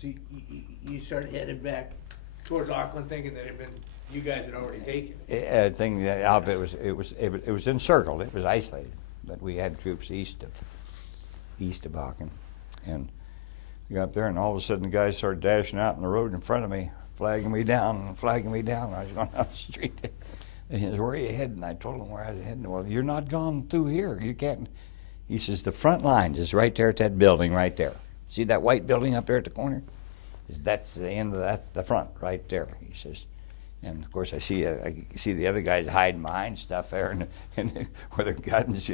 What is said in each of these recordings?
So you started heading back towards Auckland, thinking that you guys had already taken it. I think the outfit was encircled. It was isolated, but we had troops east of Auckland, and we got there, and all of a sudden the guys started dashing out in the road in front of me, flagging me down. I was going down the street. And he says, "Where are you heading?" I told him where I was heading. "Well, you're not gone through here. You can't." He says, "The front lines is right there at that building right there. See that white building up there at the corner? That's the end of that, the front right there." He says, and of course I see the other guys hiding behind stuff there and with their guns,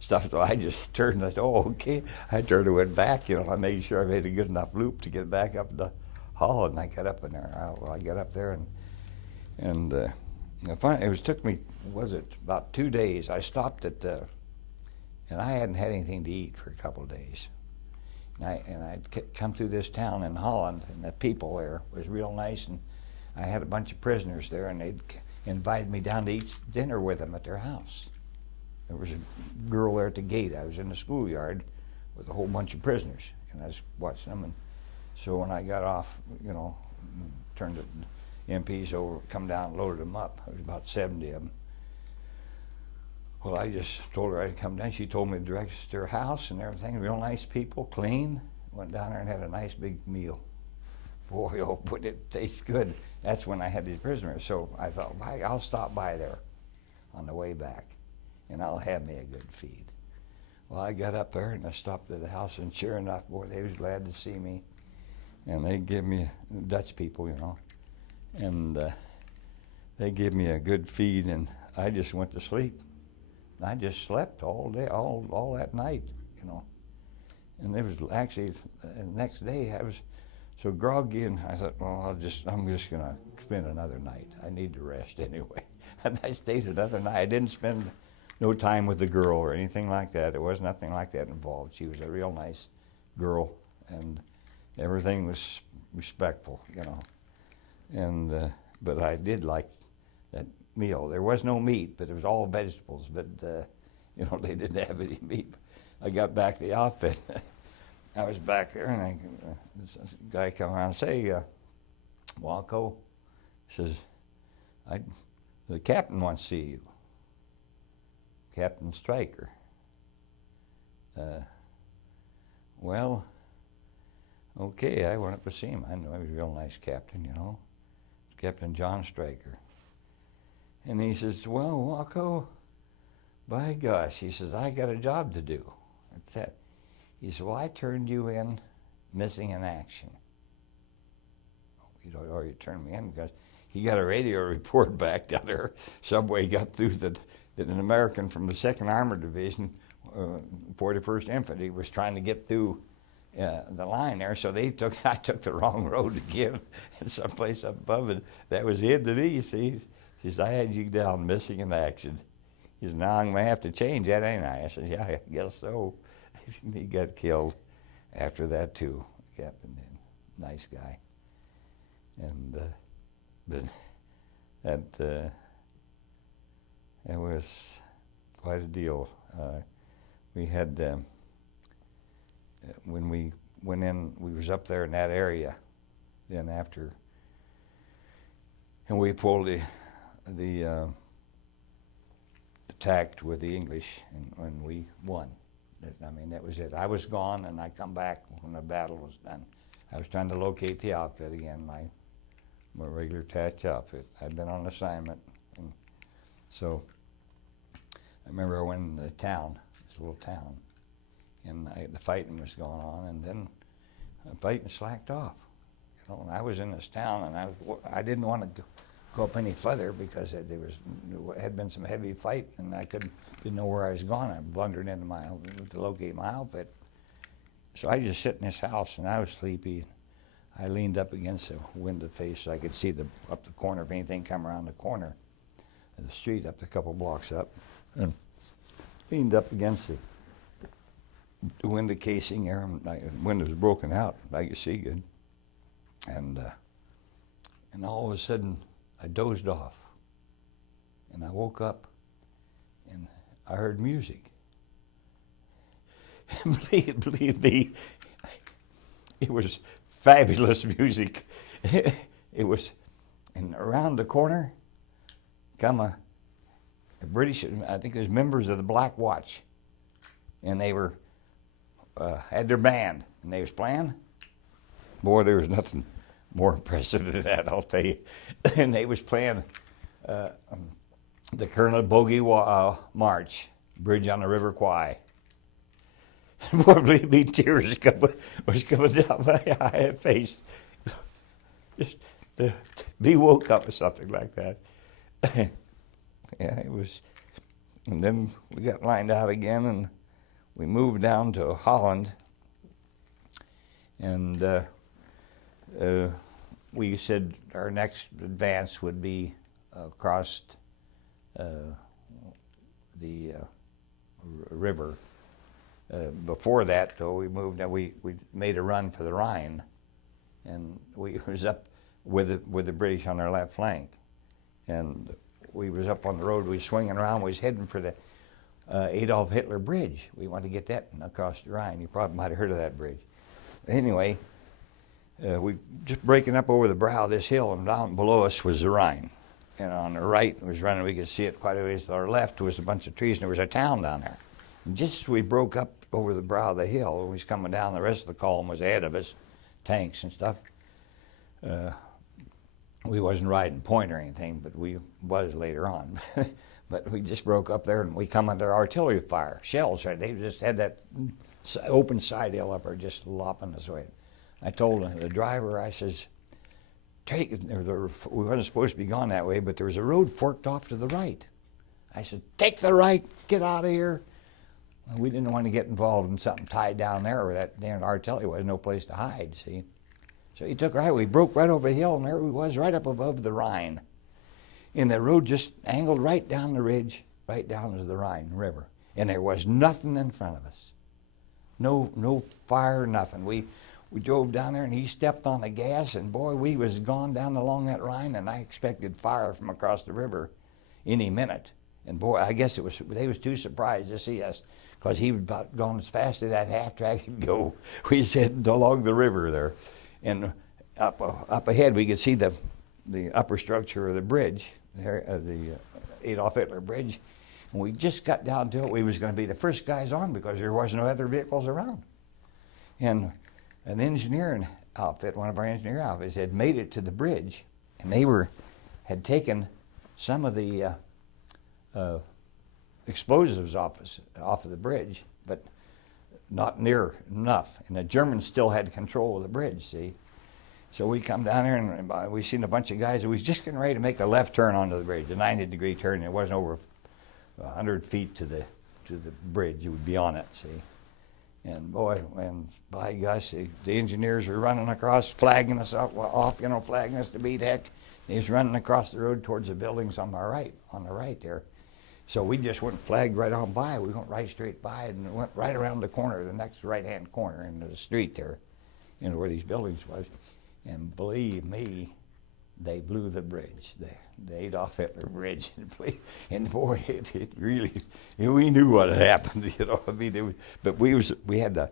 stuff. So I just turned. I said, "Oh, okay." I turned and went back. I made sure I made a good enough loop to get back up the hall, and I got up in there. I got up there and it took me, about 2 days. I stopped and I hadn't had anything to eat for a couple of days. And I'd come through this town in Holland, and the people there was real nice, and I had a bunch of prisoners there, and they'd invited me down to eat dinner with them at their house. There was a girl there at the gate. I was in the schoolyard with a whole bunch of prisoners, and I was watching them. And so when I got off, turned the MPs over, come down, loaded them up. There was about 70 of them. Well, I just told her I'd come down. She told me the directions to her house and everything. Real nice people, clean. Went down there and had a nice big meal. Boy, oh, but it tastes good. That's when I had these prisoners. So I thought, I'll stop by there on the way back, and I'll have me a good feed. Well, I got up there and I stopped at the house, and sure enough, boy, they was glad to see me. And they give me, Dutch people, and they give me a good feed, and I just went to sleep. I just slept all day, all that night, And it was actually the next day I was so groggy, and I thought, well, I'm just gonna spend another night. I need to rest anyway. And I stayed another night. I didn't spend no time with the girl or anything like that. There was nothing like that involved. She was a real nice girl, and everything was respectful, And but I did like that meal. There was no meat, but it was all vegetables. But they didn't have any meat. I got back to the outfit. I was back there, and this guy come around and say, "Wako," says, "The captain wants to see you." Captain Stryker. Well, okay, I went up to see him. I knew he was a real nice captain, Captain John Stryker. And he says, "Well, Wako, by gosh," he says, "I got a job to do." That's that. He said, "Well, I turned you in missing in action." He'd already turned me in because he got a radio report back down there. Some way he got through that an American from the 2nd Armored Division, 41st Infantry, was trying to get through the line there. So I took the wrong road to give, and someplace up above it, that was the end of me, see. He says, "I had you down missing in action." He says, "Now I'm going to have to change that, ain't I?" I said, "Yeah, I guess so." He got killed after that, too. Captain, nice guy. And but that was quite a deal. We had, when we went in, we was up there in that area then after, and we pulled the attacked with the English, and we won. That was it. I was gone, and I come back when the battle was done. I was trying to locate the outfit again, my regular attached outfit. I'd been on assignment, and so I remember I went into the town, this little town, and the fighting was going on, and then the fighting slacked off. And I was in this town, and I didn't want to go up any further because there had been some heavy fight, and I didn't know where I was going. I blundered into to locate my outfit. So I just sit in this house, and I was sleepy. I leaned up against the window face so I could see up the corner if anything come around the corner of the street, up a couple blocks up, and leaned up against the window casing there. The window was broken out. I could see good, and all of a sudden I dozed off, and I woke up, and I heard music. Believe me, it was fabulous music. It was, and around the corner come a British, I think it was members of the Black Watch, and they were had their band, and they was playing. Boy, there was nothing more impressive than that, I'll tell you. And they was playing the Colonel Bogey March, Bridge on the River Kwai. Boy, believe me, tears was coming down my face. Just to be woke up or something like that. Yeah, it was. And then we got lined out again, and we moved down to Holland. And we said our next advance would be across the river. Before that, though, we moved. We made a run for the Rhine, and we was up with the British on our left flank, and we was up on the road. We was swinging around. We was heading for the Adolf Hitler Bridge. We wanted to get that across the Rhine. You probably might have heard of that bridge. Anyway, we just breaking up over the brow of this hill, and down below us was the Rhine. And on the right was running. We could see it quite a ways. To our left was a bunch of trees, and there was a town down there. And just as we broke up over the brow of the hill, we was coming down. The rest of the column was ahead of us, tanks and stuff. We wasn't riding point or anything, but we was later on. But we just broke up there, and we come under artillery fire, shells. Right, they just had that open side hill up there, just lopping us away. I told the driver, I says, "Take it." We wasn't supposed to be gone that way, but there was a road forked off to the right. I said, "Take the right, get out of here." We didn't want to get involved in something tied down there where that damn artillery was no place to hide, see. So he took right, we broke right over the hill, and there we was right up above the Rhine. And the road just angled right down the ridge, right down to the Rhine River. And there was nothing in front of us. No fire, nothing. We drove down there, and he stepped on the gas, and boy, we was gone down along that Rhine, and I expected fire from across the river any minute. And boy, I guess they was too surprised to see us, because he was about gone as fast as that half track could go. We was heading along the river there. And up ahead, we could see the upper structure of the bridge, the Adolf Hitler Bridge. And we just got down to it. We was going to be the first guys on because there was no other vehicles around. And an engineering outfit, one of our engineer outfits, had made it to the bridge, and they had taken some of the explosives off of the bridge, but not near enough. And the Germans still had control of the bridge, see. So we come down there, and we seen a bunch of guys. We was just getting ready to make a left turn onto the bridge, a 90-degree turn. And it wasn't over 100 feet to the bridge. You would be on it, see. And boy, and by gosh, the engineers were running across, flagging us off, flagging us to beat heck. They was running across the road towards the buildings on the right there. So we just went flagged right on by. We went right straight by and went right around the corner, the next right-hand corner into the street there, where these buildings was. And believe me, they blew the bridge, the Adolf Hitler Bridge. And boy, it really, we knew what had happened, I mean, but we had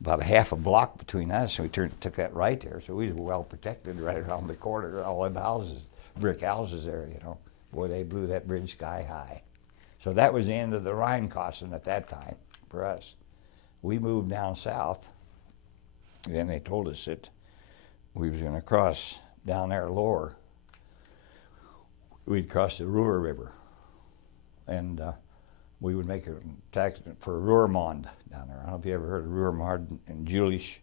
about a half a block between us, and we took that right there. So we were well protected right around the corner, all them houses, brick houses there, Boy, they blew that bridge sky high. So that was the end of the Rhine crossing at that time for us. We moved down south. Then they told us that we was going to cross down there lower. We'd cross the Ruhr River, and we would make a taxi for Ruhrmond down there. I don't know if you ever heard of Ruhrmond in Jülich.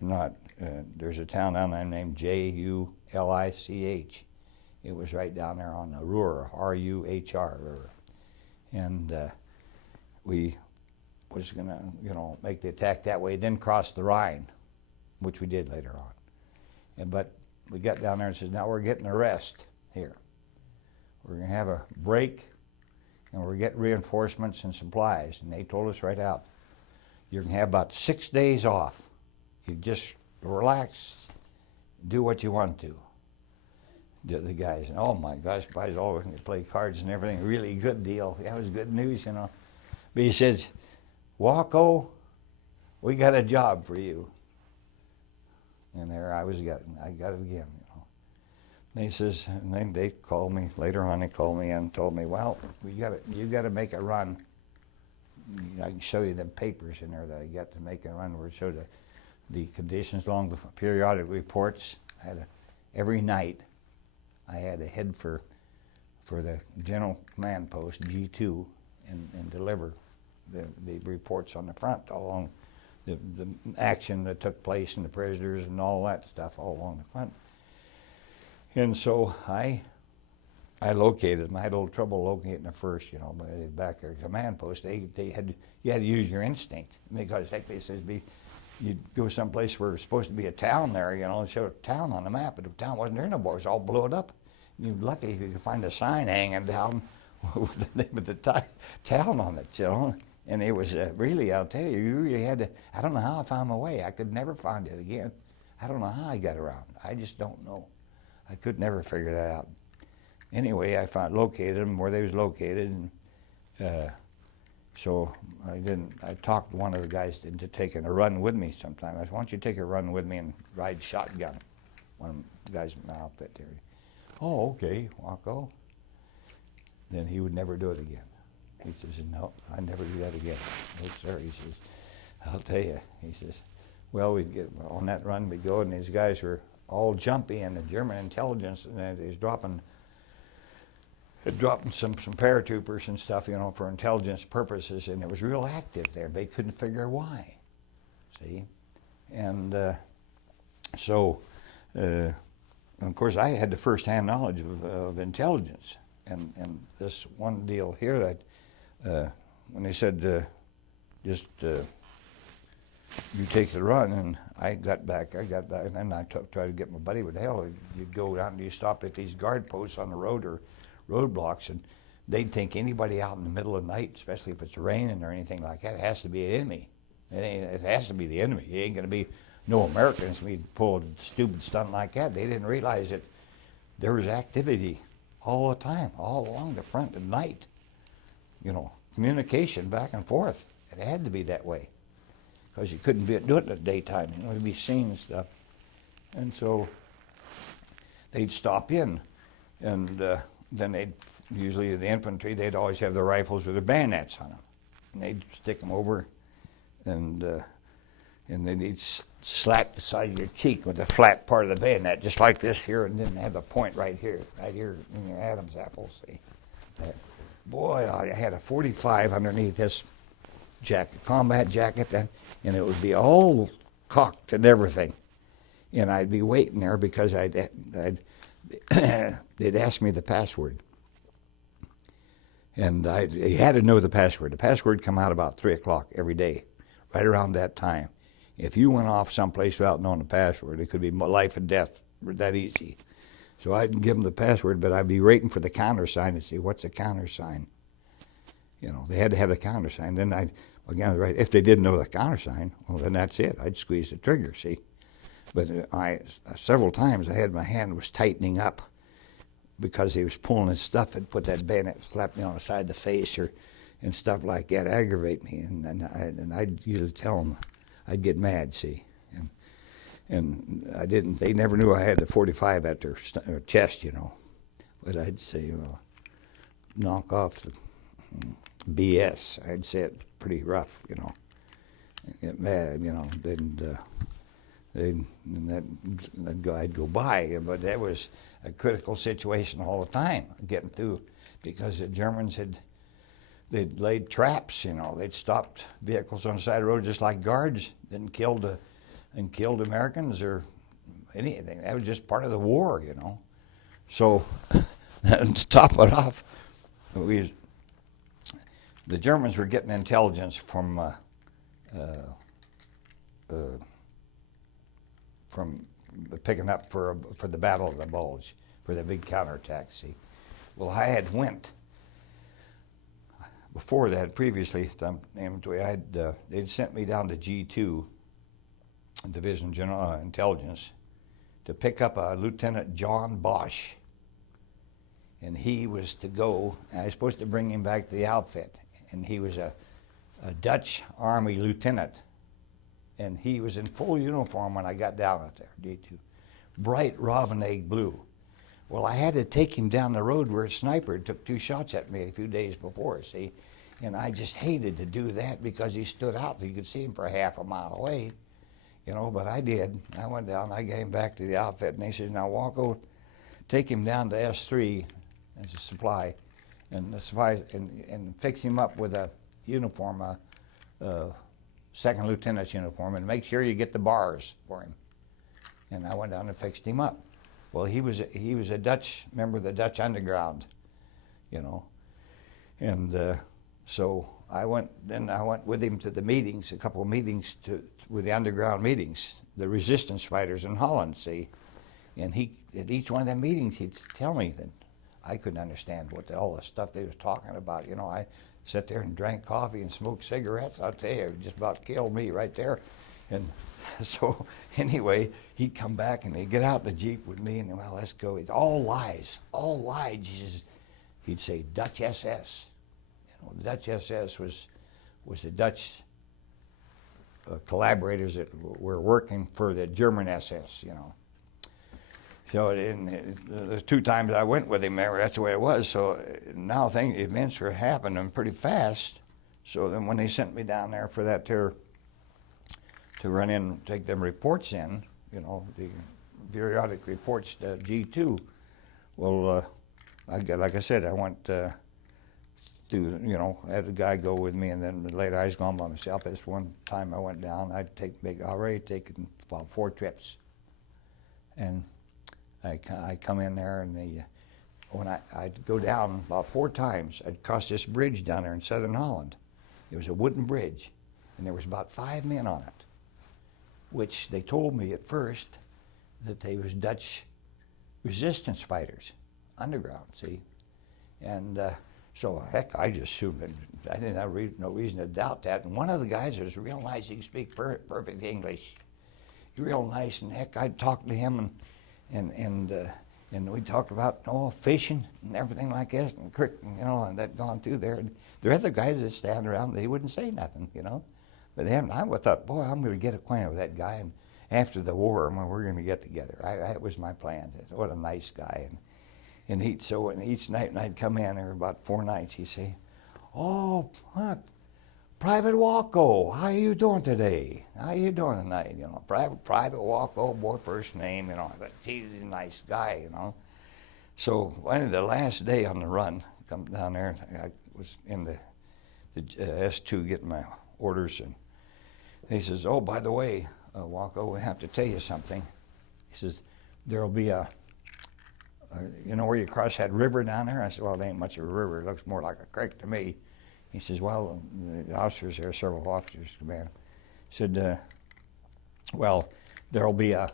Not. There's a town down there named Julich. It was right down there on the Ruhr, R-U-H-R River. And we was going to, make the attack that way, then cross the Rhine, which we did later on. But we got down there and said, now we're getting a rest here. We're going to have a break, and we're getting reinforcements and supplies. And they told us right out, you're going to have about 6 days off. You just relax, do what you want to. The guys, oh my gosh, guys all over, they play cards and everything, really good deal. That was good news, But he says, Woko, we got a job for you. And there I was I got it again, you know. And he says, and then they called me, later on they called me and told me, well, you got to make a run. I can show you the papers in there that I got to make a run where it showed the conditions along the periodic reports. Every night I had to head for the General Command Post, G2, and deliver the reports on the front all along the action that took place and the prisoners and all that stuff all along the front. And so I located them. I had a little trouble locating the first, you know, but back at the command post, you had to use your instinct, because like they says, you'd go someplace where there's supposed to be a town there, you know, and show a town on the map, but the town wasn't there no more. It was all blown up. You're lucky if you could find a sign hanging down with the name of the town on it, you know. And it was really, I'll tell you, you really had to. I don't know how I found my way. I could never find it again. I don't know how I got around. I just don't know. I could never figure that out. Anyway, I located them where they was located, and so I talked to one of the guys into taking a run with me sometime. I said, why don't you take a run with me and ride shotgun? One of the guys in my outfit there. Oh, okay, Wako. Then he would never do it again. He says, no, I never do that again. No, sir. He says, I'll tell you. He says, well, we'd get on that run, we'd go, and these guys were all jumpy, and the German intelligence, and they was dropping some paratroopers and stuff, you know, for intelligence purposes, and it was real active there. They couldn't figure why, see? And so, of course, I had the first-hand knowledge of intelligence, and this one deal here that when they said, you take the run, and I got back, and then I tried to get my buddy, but hell, you'd go down and you stop at these guard posts on the road or roadblocks, and they'd think anybody out in the middle of the night, especially if it's raining or anything like that, it has to be an enemy. It has to be the enemy. It ain't going to be no Americans. We'd pull a stupid stunt like that. They didn't realize that there was activity all the time, all along the front at night. You know, communication back and forth. It had to be that way, because you couldn't do it in the daytime. You know, to be seen and stuff. And so they'd stop in, and then they'd usually the infantry. They'd always have their rifles with their bayonets on them, and they'd stick them over, and then they'd slap the side of your cheek with the flat part of the bayonet, just like this here, and then have a point right here in your Adam's apple. See, boy, I had a 45 underneath this jacket, combat jacket, and it would be all cocked and everything, and I'd be waiting there because they'd ask me the password, and you had to know the password. The password come out about 3 o'clock every day, right around that time. If you went off someplace without knowing the password, it could be life and death, that easy. So I'd give them the password, but I'd be waiting for the countersign to see what's the countersign. You know, they had to have the countersign. Then right, if they didn't know the countersign, well, then that's it. I'd squeeze the trigger, see. But several times I had my hand was tightening up because he was pulling his stuff and put that bayonet, slap me on the side of the face and stuff like that, aggravate me. And I'd usually tell him, I'd get mad, see. And I didn't, they never knew I had the 45 at their chest, you know. But I'd say, well, knock off the BS. I'd say it pretty rough, you know. Get mad, you know. I'd go by, but that was a critical situation all the time, getting through, because the Germans they'd laid traps, you know. They'd stopped vehicles on the side of the road just like guards, and killed Americans or anything. That was just part of the war, you know. So to top it off, the Germans were getting intelligence from picking up for the Battle of the Bulge, for the big counterattack. See, well, I had went before that. Previously, they'd sent me down to G2, Division General Intelligence, to pick up a Lieutenant John Bosch, and he was to go. I was supposed to bring him back to the outfit, and he was a Dutch Army lieutenant and he was in full uniform when I got down out there, D2. Bright robin egg blue. Well, I had to take him down the road where a sniper took 2 shots at me a few days before, see? And I just hated to do that because he stood out. You could see him for half a mile away, you know, but I did. I went down, I gave him back to the outfit, and they said, now, Woko, take him down to S3 as a supply, and fix him up with a uniform, second lieutenant's uniform, and make sure you get the bars for him. And I went down and fixed him up. Well, he was a Dutch member of the Dutch Underground, you know, and so I went with him to the meetings, a couple of meetings with the underground meetings, the resistance fighters in Holland, see, and he at each one of them meetings he'd tell me that I couldn't understand all the stuff they was talking about. You know, I sat there and drank coffee and smoked cigarettes. I'll tell you, it just about killed me right there. And so anyway, he'd come back and he'd get out in the Jeep with me and, well, let's go. It's all lies, all lies. He'd say Dutch SS. You know, the Dutch SS was the Dutch collaborators that were working for the German SS, you know. So the 2 times I went with him there, that's the way it was. So now events were happening pretty fast. So then when they sent me down there for that to run in, take them reports in, you know, the periodic reports to G2. Well, like I said, I went to, you know, I had a guy go with me, and then later I was gone by myself. This one time I went down, I'd already taken about 4 trips, and I come in there, and when I'd go down about 4 times, I'd cross this bridge down there in southern Holland. It was a wooden bridge, and there was about 5 men on it, which they told me at first that they was Dutch resistance fighters, underground, see? And so, heck, I just assumed that I didn't have no reason to doubt that. And one of the guys was real nice. He could speak perfect English. Real nice, and heck, I'd talk to him, and we talked about fishing and everything like this, and crick, you know, and that gone through there. And the other guys that stand around, they wouldn't say nothing, you know. But then I thought, boy, I'm going to get acquainted with that guy, and after the war, we're going to get together. That was my plan. What a nice guy. And each night when I'd come in there, about 4 nights, he'd say, "Oh, Private Woko, how you doing today? How you doing tonight? You know, Private Woko, boy, first name, you know. He's a nice guy, you know." So the last day on the run, come down there, I was in the S2 getting my orders, and he says, "Oh, by the way, Woko, we have to tell you something." He says, "There'll be you know where you cross that river down there?" I said, "Well, it ain't much of a river. It looks more like a creek to me." He says, "Well, the officers there, several officers, command, said, well, there'll be the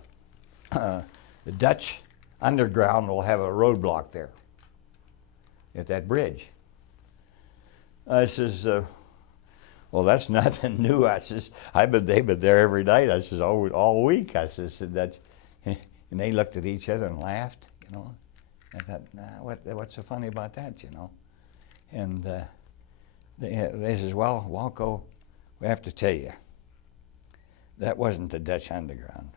Dutch underground will have a roadblock there at that bridge." I says, "Well, that's nothing new." I says, they've been there every night. I says, all week. I says, and they looked at each other and laughed, you know. I thought, what's so funny about that, you know? And they says, "Well, Woko, we have to tell you, that wasn't the Dutch underground.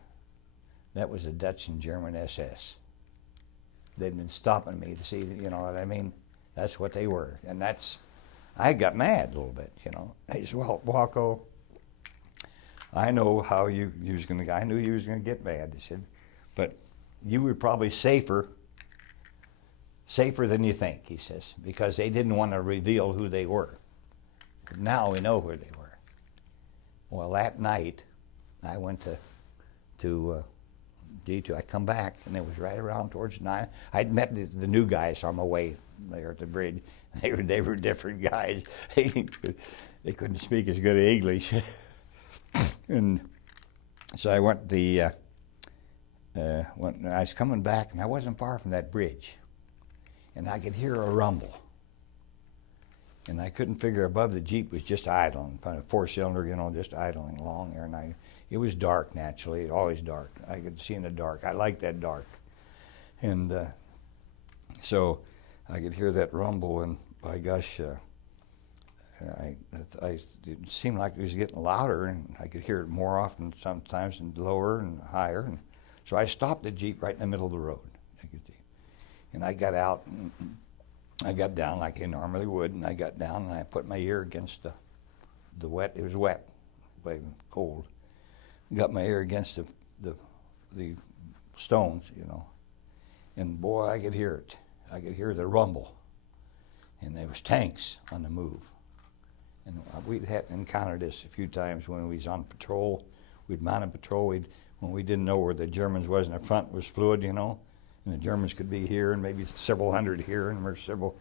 That was the Dutch and German SS. They'd been stopping me to see, you know what I mean? That's what they were." And I got mad a little bit, you know. He says, "Well, Woko, I know how I knew you was going to get mad," he said, "but you were probably safer than you think," he says, "because they didn't want to reveal who they were. But now we know who they were." Well, that night, I went to D2. I come back, and it was right around towards 9. I'd met the new guys on my way there at the bridge. They were different guys. They couldn't speak as good English. And so I went when I was coming back, and I wasn't far from that bridge, and I could hear a rumble. And I couldn't figure above the Jeep was just idling, kind of 4-cylinder, you know, just idling along there. And it was dark naturally, always dark. I could see in the dark. I like that dark. And so I could hear that rumble, and by gosh, it seemed like it was getting louder, and I could hear it more often sometimes, and lower and higher. And so I stopped the Jeep right in the middle of the road. And I got out, and I got down like I normally would, and I got down, and I put my ear against the wet. It was wet, but cold. Got my ear against the stones, and boy, I could hear it. I could hear the rumble, and there was tanks on the move. And we'd had encountered this a few times when we was on patrol. We'd mounted patrol. When we didn't know where the Germans was, and the front was fluid, and the Germans could be here, and maybe several hundred here, and there were several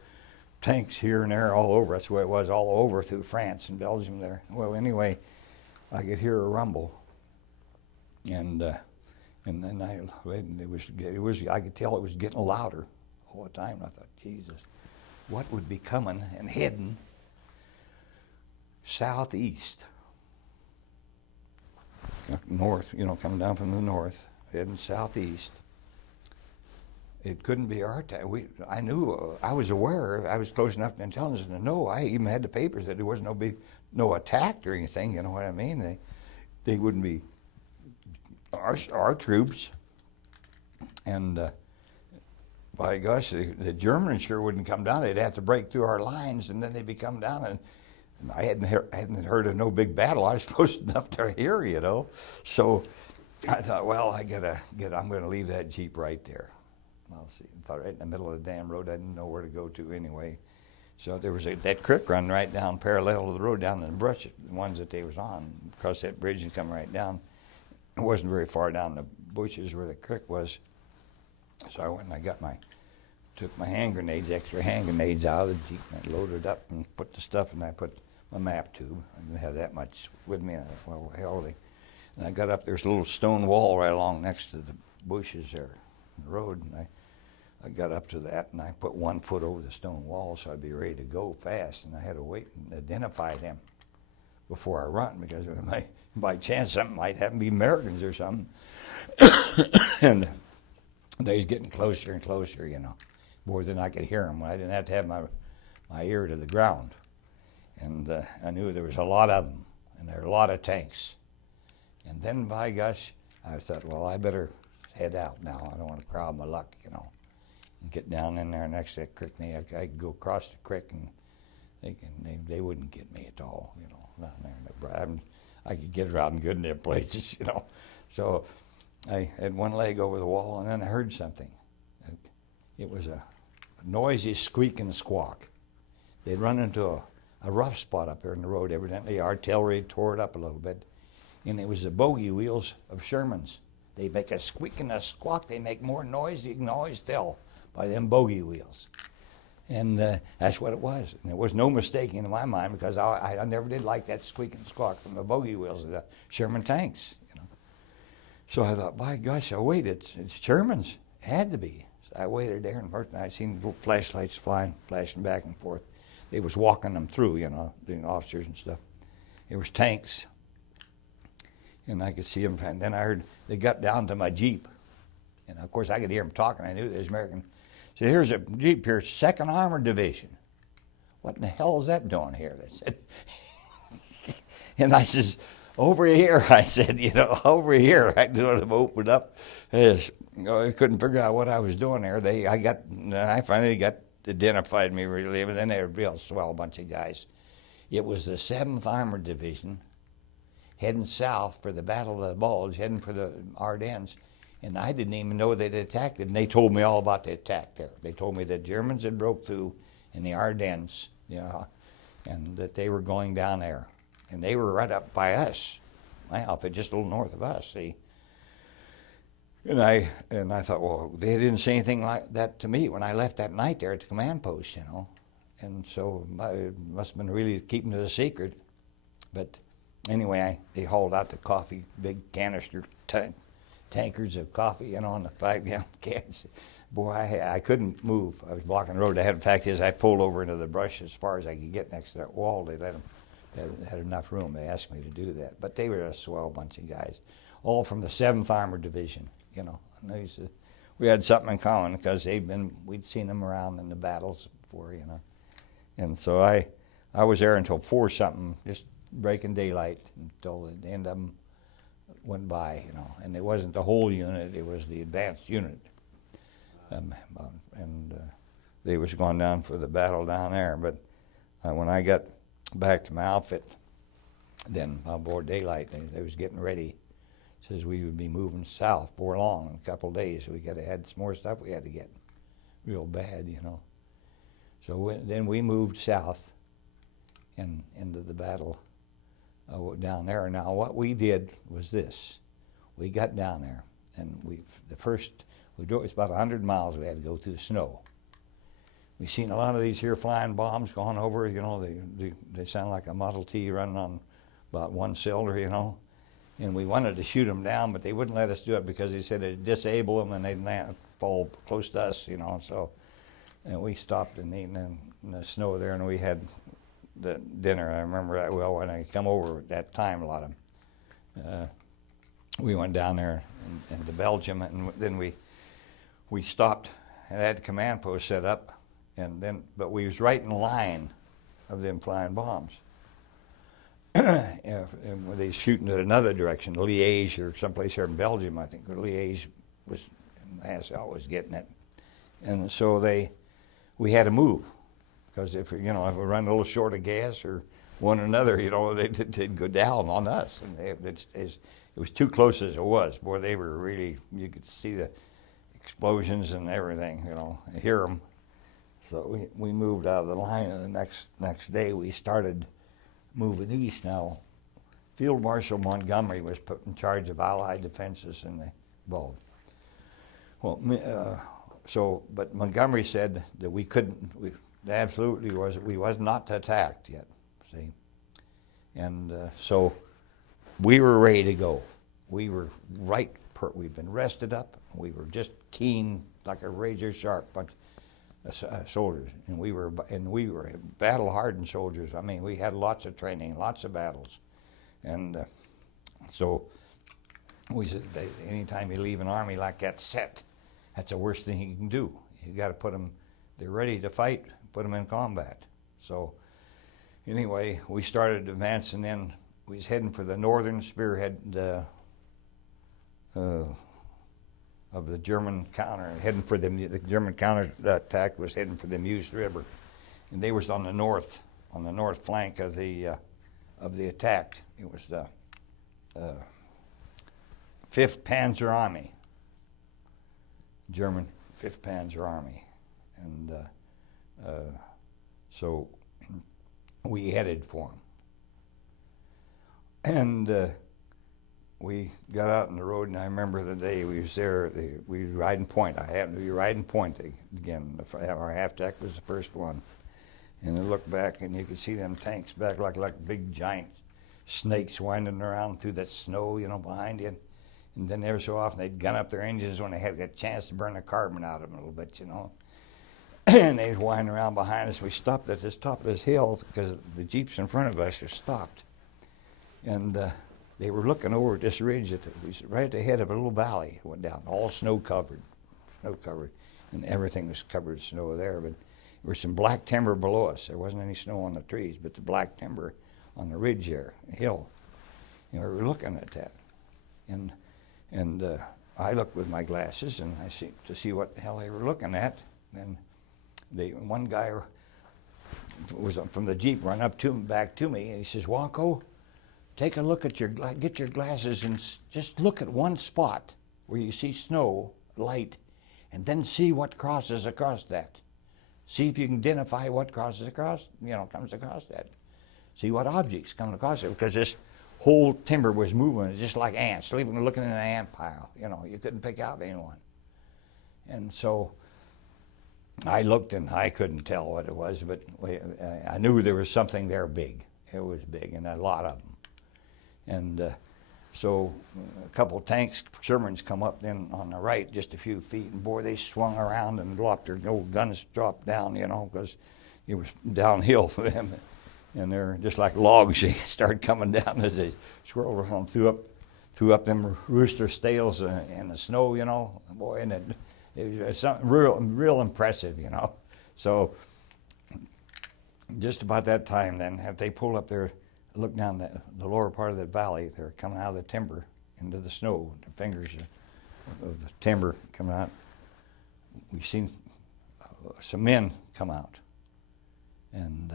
tanks here and there all over. That's the way it was all over through France and Belgium there. Well, anyway, I could hear a rumble, and then it was I could tell it was getting louder all the time. I thought, Jesus, what would be coming and heading southeast, north, coming down from the north, heading southeast. It couldn't be our attack. I knew, I was aware, I was close enough to intelligence to know. I even had the papers that there was no attack or anything, you know what I mean? They wouldn't be our troops. And by gosh, the Germans sure wouldn't come down. They'd have to break through our lines, and then they'd be come down. And I hadn't heard of no big battle. I was close enough to hear, So I thought, well, I'm going to leave that Jeep right there. I'll see. I thought right in the middle of the damn road. I didn't know where to go to anyway. So there was that creek run right down parallel to the road down in the brush, the ones that they was on, across that bridge and come right down. It wasn't very far down the bushes where the creek was. So I went and took my extra hand grenades out of the Jeep, and I loaded up and put the stuff, and I put my map tube. I didn't have that much with me. And well, hell, and I got up, there's a little stone wall right along next to the bushes there in the road, and I got up to that, and I put 1 foot over the stone wall so I'd be ready to go fast, and I had to wait and identify them before I run, because by chance something might happen to be Americans or something. And they was getting closer and closer, more than I could hear them. I didn't have to have my ear to the ground. And I knew there was a lot of them, and there were a lot of tanks. And then, by gosh, I thought, well, I better head out now. I don't want to crowd my luck, and get down in there next to that creek. I could go across the creek, and they wouldn't get me at all, down there. I could get around good in their places, So I had one leg over the wall, and then I heard something. It was a noisy squeak and squawk. They'd run into a rough spot up there in the road. Evidently, artillery tore it up a little bit, and it was the bogey wheels of Shermans. They make a squeak and a squawk. They make more noise. You can always tell by them bogey wheels. And that's what it was. And there was no mistaking in my mind, because I never did like that squeak and squawk from the bogey wheels of the Sherman tanks. So I thought, by gosh, I waited. It's Shermans. It had to be. So I waited there, and first I seen little flashlights flashing back and forth. They was walking them through, the officers and stuff. There was tanks, and I could see them. And then I heard they got down to my Jeep, and of course I could hear them talking. I knew they was American. So here's a Jeep here, 2nd Armored Division. What in the hell is that doing here? They said. And I says, over here. I said, over here. I opened up. I couldn't figure out what I was doing there. I finally got identified me really, but then they were a real swell bunch of guys. It was the 7th Armored Division heading south for the Battle of the Bulge, heading for the Ardennes. And I didn't even know they'd attacked it. And they told me all about the attack there. They told me that Germans had broke through in the Ardennes, and that they were going down there. And they were right up by us, my outfit, just a little north of us, see. And I thought, well, they didn't say anything like that to me when I left that night there at the command post, And so I must have been really keeping it a secret. But anyway, they hauled out the coffee, big canister tankers of coffee, on the 5-gallon cans. Boy, I couldn't move. I was blocking the road. The fact is, I pulled over into the brush as far as I could get next to that wall. They had enough room. They asked me to do that. But they were a swell bunch of guys, all from the 7th Armored Division, And we had something in common, because we'd seen them around in the battles before, And so I I was there until 4 something, just breaking daylight until the end of them went by, you know. And it wasn't the whole unit; it was the advanced unit. They was going down for the battle down there. But when I got back to my outfit, then aboard daylight, they was getting ready. Says we would be moving south before long in a couple of days. So we had some more stuff we had to get, real bad, you know. So then we moved south and into the battle down there. Now what we did was this: we got down there, and we drove. It's about 100 miles we had to go through the snow. We seen a lot of these here flying bombs going over. You know, they sound like a Model T running on about one cylinder. You know, and we wanted to shoot them down, but they wouldn't let us do it because they said it'd disable them and they'd fall close to us. You know, so and we stopped in the snow there, and we had the dinner. I remember that well when I come over at that time. A lot of them. We went down there into Belgium, and then we stopped and had the command post set up, but we was right in line of them flying bombs. And they shooting in another direction, Liège or someplace here in Belgium, I think. Liège was, Assau was getting it, and so we had to move because if we run a little short of gas or one or another, you know, they'd go down on us, and it was too close as it was. Boy, they were really, you could see the explosions and everything, you know, hear them. So we moved out of the line, and the next day we started moving east. Now, Field Marshal Montgomery was put in charge of Allied defenses in the Bulge. Well, but Montgomery said that we was not attacked yet, see? And so we were ready to go. We were we'd been rested up. We were just keen, like a razor sharp bunch of soldiers, and we were battle-hardened soldiers. I mean, we had lots of training, lots of battles, and so we said, anytime you leave an army like that set, that's the worst thing you can do. You got to put them. They're ready to fight. Put them in combat. So anyway, we started advancing. Then we was heading for the northern spearhead of the German counter, heading for the German counter attack was heading for the Meuse River, and they was on the north flank of the attack. It was the 5th Panzer Army, German 5th Panzer Army, and so we headed for them, and we got out on the road, and I remember the day we was there. We were riding point. I happened to be riding point again. Our half-deck was the first one, and I looked back, and you could see them tanks back like big giant snakes winding around through that snow, you know, behind you. And then every so often they'd gun up their engines when they had a chance to burn the carbon out of them a little bit, you know. And they'd wind around behind us. We stopped at this top of this hill because the jeeps in front of us were stopped, and they were looking over at this ridge that was right at the head of a little valley. It went down, all snow covered, and everything was covered in snow there. But there was some black timber below us. There wasn't any snow on the trees, but the black timber on the ridge there, the hill. And we were looking at that, and I looked with my glasses and to see what the hell they were looking at. And one guy was from the jeep run back to me, and he says, "Woko, take a look at get your glasses and just look at one spot where you see snow, light, and then see what crosses across that. See if you can identify what crosses across, comes across that. See what objects come across it, because this whole timber was moving just like ants, even looking in an ant pile. You couldn't pick out anyone. And so I looked, and I couldn't tell what it was, but I knew there was something there big. It was big, and a lot of them. And so a couple of tanks, Shermans, come up then on the right just a few feet, and boy, they swung around and dropped their old guns, dropped down, because it was downhill for them. And they're just like logs. They started coming down as they swirled around, threw up them rooster stales in the snow, boy, and it was something real impressive, So just about that time, then, if they pulled up there, look down the lower part of the valley, they're coming out of the timber into the snow, the fingers of the timber coming out. We seen some men come out, and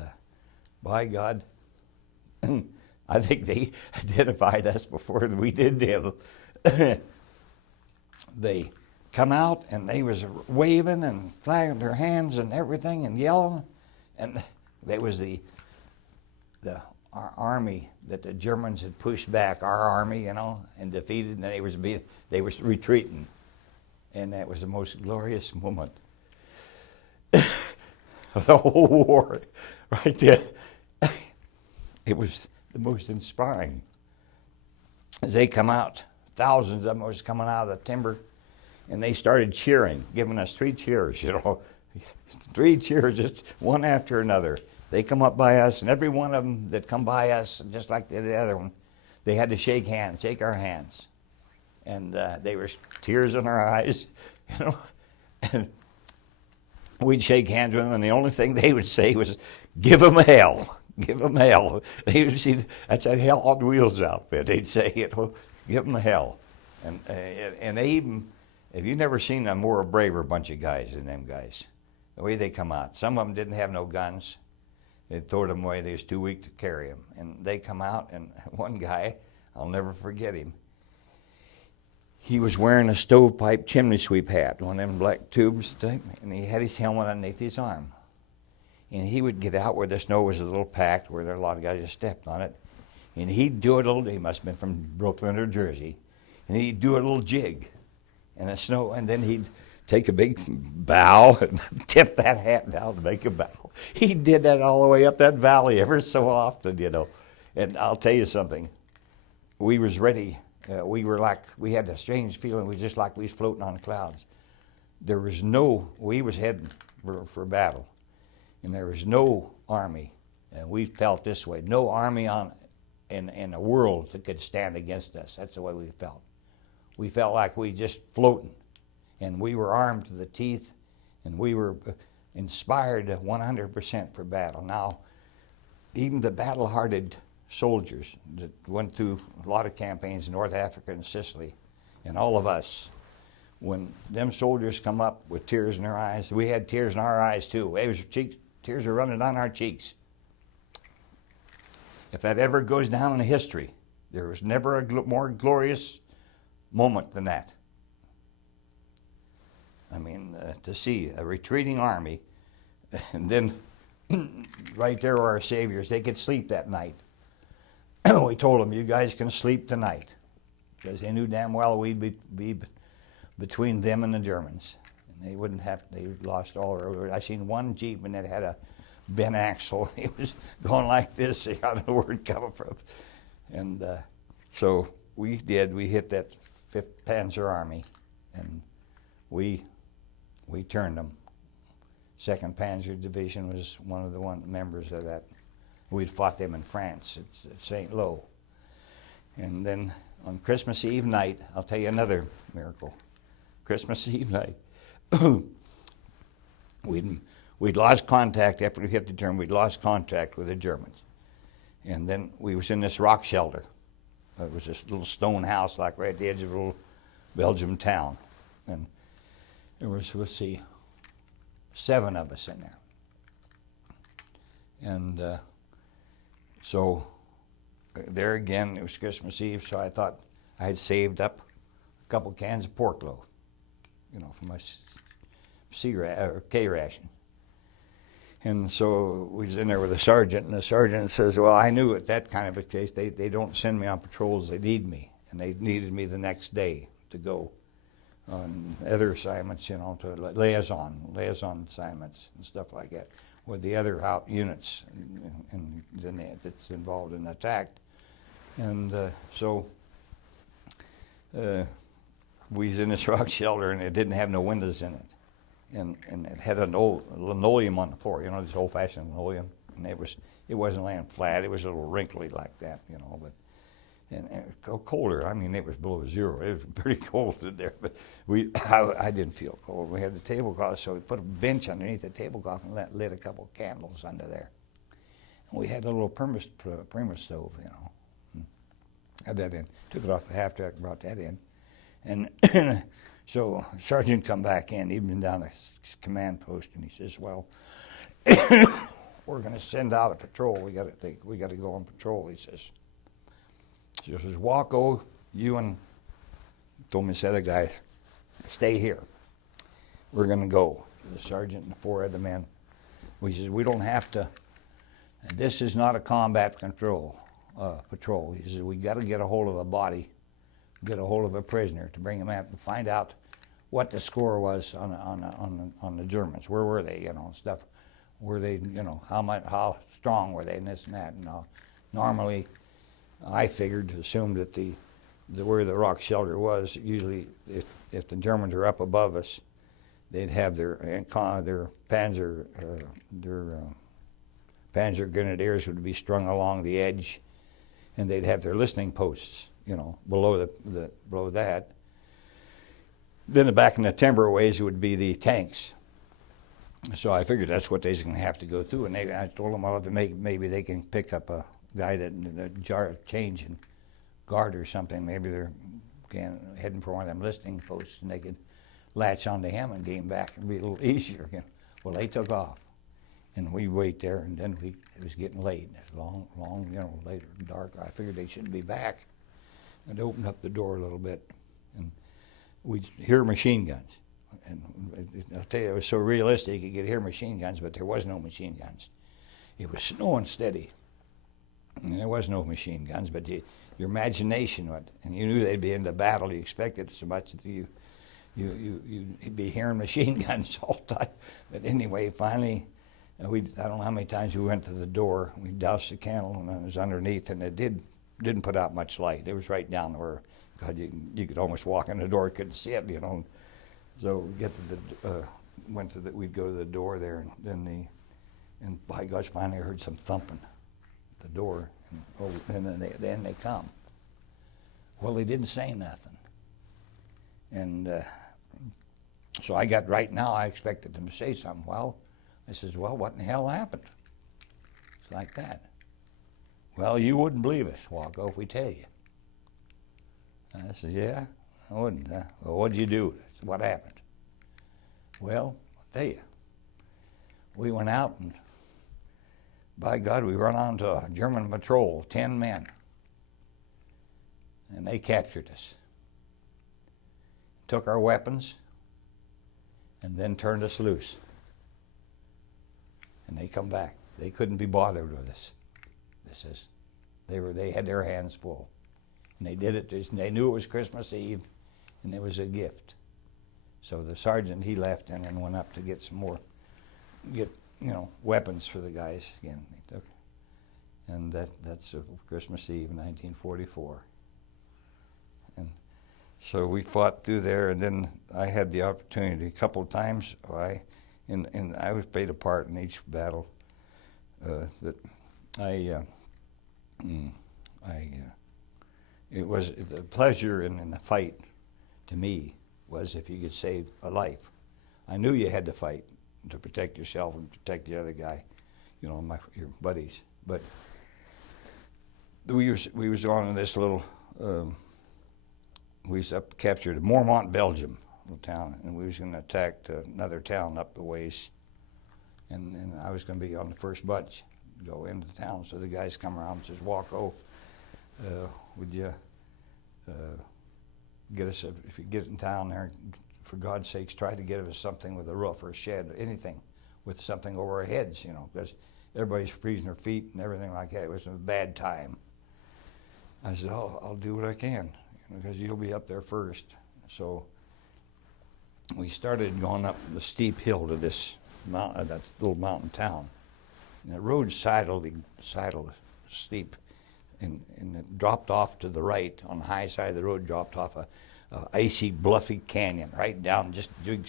by God, I think they identified us before we did them. They come out and they was waving and flagging their hands and everything and yelling, and they was our army that the Germans had pushed back, our army, and defeated, and they was retreating, and that was the most glorious moment of the whole war, right there. It was the most inspiring. As they come out, thousands of them was coming out of the timber, and they started cheering, giving us 3 cheers, 3 cheers, just one after another. They come up by us, and every one of them that come by us, just like the other one, they had to shake our hands. And they were tears in our eyes, and we'd shake hands with them, and the only thing they would say was, "Give them hell. Give them hell." They would see, that's that Hell on Wheels outfit. They'd say, "Give them hell." And they even, if you've never seen a more braver bunch of guys than them guys, the way they come out. Some of them didn't have no guns. They threw them away. They was too weak to carry them. And they come out, and one guy, I'll never forget him. He was wearing a stovepipe chimney sweep hat, one of them black tubes, and he had his helmet underneath his arm. And he would get out where the snow was a little packed, where there were a lot of guys that stepped on it, and he'd do a little, he must have been from Brooklyn or Jersey, and he'd do a little jig in the snow, and then he'd take a big bow and tip that hat down to make a bow. He did that all the way up that valley ever so often, And I'll tell you something, we was ready. We had a strange feeling, we just like we was floating on clouds. We was heading for battle, and there was no army, and we felt this way, no army in the world that could stand against us. That's the way we felt. We felt like we just floating, and we were armed to the teeth, and we were inspired 100% for battle. Now, even the battle-hardened soldiers that went through a lot of campaigns in North Africa and Sicily, and all of us, when them soldiers come up with tears in their eyes, we had tears in our eyes too. Tears were running down our cheeks. If that ever goes down in history, there was never a more glorious moment than that. I mean, to see a retreating army, and then right there were our saviors. They could sleep that night. We told them, "You guys can sleep tonight," because they knew damn well we'd be between them and the Germans. And they wouldn't have. They lost all their. I seen one Jeep and it had a bent axle. It was going like this. I don't know where it coming from. And so we did. We hit that 5th Panzer Army, and we turned them. 2nd Panzer Division was one of the members of that. We'd fought them in France at St. Lo. And then on Christmas Eve night, I'll tell you another miracle. Christmas Eve night, we'd lost contact after we hit the German. We'd lost contact with the Germans. And then we was in this rock shelter. It was this little stone house like right at the edge of a little Belgium town. And there was, 7 of us in there. And so there again, it was Christmas Eve, so I thought I had saved up a couple cans of pork loaf, for my K ration. And so we was in there with a sergeant, and the sergeant says, "Well, I knew at that kind of a case, they don't send me on patrols, they need me. And they needed me the next day to go on other assignments, to liaison assignments and stuff like that with the other out units and that's involved in the attack." And so we was in this rock shelter, and it didn't have no windows in it. And it had an old linoleum on the floor, this old-fashioned linoleum. And it wasn't laying flat, it was a little wrinkly like that, but and colder. I mean, it was below 0. It was pretty cold in there, but I didn't feel cold. We had the tablecloth, so we put a bench underneath the tablecloth and lit a couple candles under there. we had a little Primus stove, you know. And had that in. Took it off the half track, brought that in. And so Sergeant come back in. He'd been down the command post, and he says, "Well, we're going to send out a patrol. We got to go on patrol." He says, "Woko, you and," told me this other guy, "stay here. We're going to go." The sergeant and the 4 other men. He says, "We don't have to. This is not a combat patrol. He says, "We got to get a hold of a body, get a hold of a prisoner to bring him out and find out what the score was on the Germans. Where were they? You know, stuff. Were they? You know, how strong were they, and this and that." And normally, I assumed that where the rock shelter was, usually if the Germans are up above us, they'd have their Panzer grenadiers would be strung along the edge, and they'd have their listening posts, you know, below that. Then back in the timber ways would be the tanks. So I figured that's what they're going to have to go through. And I told them, well, if maybe they can pick up a guy that jar change and guard or something. Maybe they're heading for one of them listening posts, and they could latch onto him and get him back and be a little easier. You know. Well, they took off, and we wait there, and then it was getting late. It was long, you know, later, dark. I figured they shouldn't be back, and opened up the door a little bit, and we'd hear machine guns. And I'll tell you, it was so realistic. You could hear machine guns, but there was no machine guns. It was snowing steady, and there was no machine guns. But your imagination, and you knew they'd be in the battle. You expected so much that you'd be hearing machine guns all the time. But anyway, finally, I don't know how many times we went to the door. We doused the candle, and it was underneath, and it didn't put out much light. It was right down where, God, you could almost walk in the door, couldn't see it, you know. So we get to we'd go to the door there, and by gosh, finally I heard some thumping at the door, and then they come. Well, they didn't say nothing, and so I expected them to say something. Well, I says, "Well, what in the hell happened?" It's like that. "Well, you wouldn't believe us, Woko, if we tell you." And I said, "Yeah, I wouldn't. Well, what'd you do? What happened?" "Well, I'll tell you. We went out, and by God, we run onto a German patrol, 10 men, and they captured us, took our weapons, and then turned us loose. And they come back. They couldn't be bothered with us. They had their hands full, and they did it. They knew it was Christmas Eve, and it was a gift. So the sergeant, he left and then went up to get some more, weapons for the guys again. They took, and that's Christmas Eve, 1944. And so we fought through there, and then I had the opportunity a couple of times. I was played a part in each battle. It was the pleasure in the fight to me was if you could save a life. I knew you had to fight to protect yourself and protect the other guy, your buddies. But we was on this little. We was captured Mormont, Belgium, little town, and we was going to attack another town up the ways, and I was going to be on the first bunch, go into the town. So the guys come around and says, "Woko, would you get us if you get in town there? For God's sakes, try to get us something with a roof or a shed, or anything with something over our heads, because everybody's freezing their feet and everything like that. It was a bad time." I said, "Oh, I'll do what I can, because you'll be up there first." So we started going up the steep hill to this mountain, that little mountain town. And the road sidled steep, and it dropped off to the right on the high side of the road, dropped off a icy, bluffy canyon, right down, just big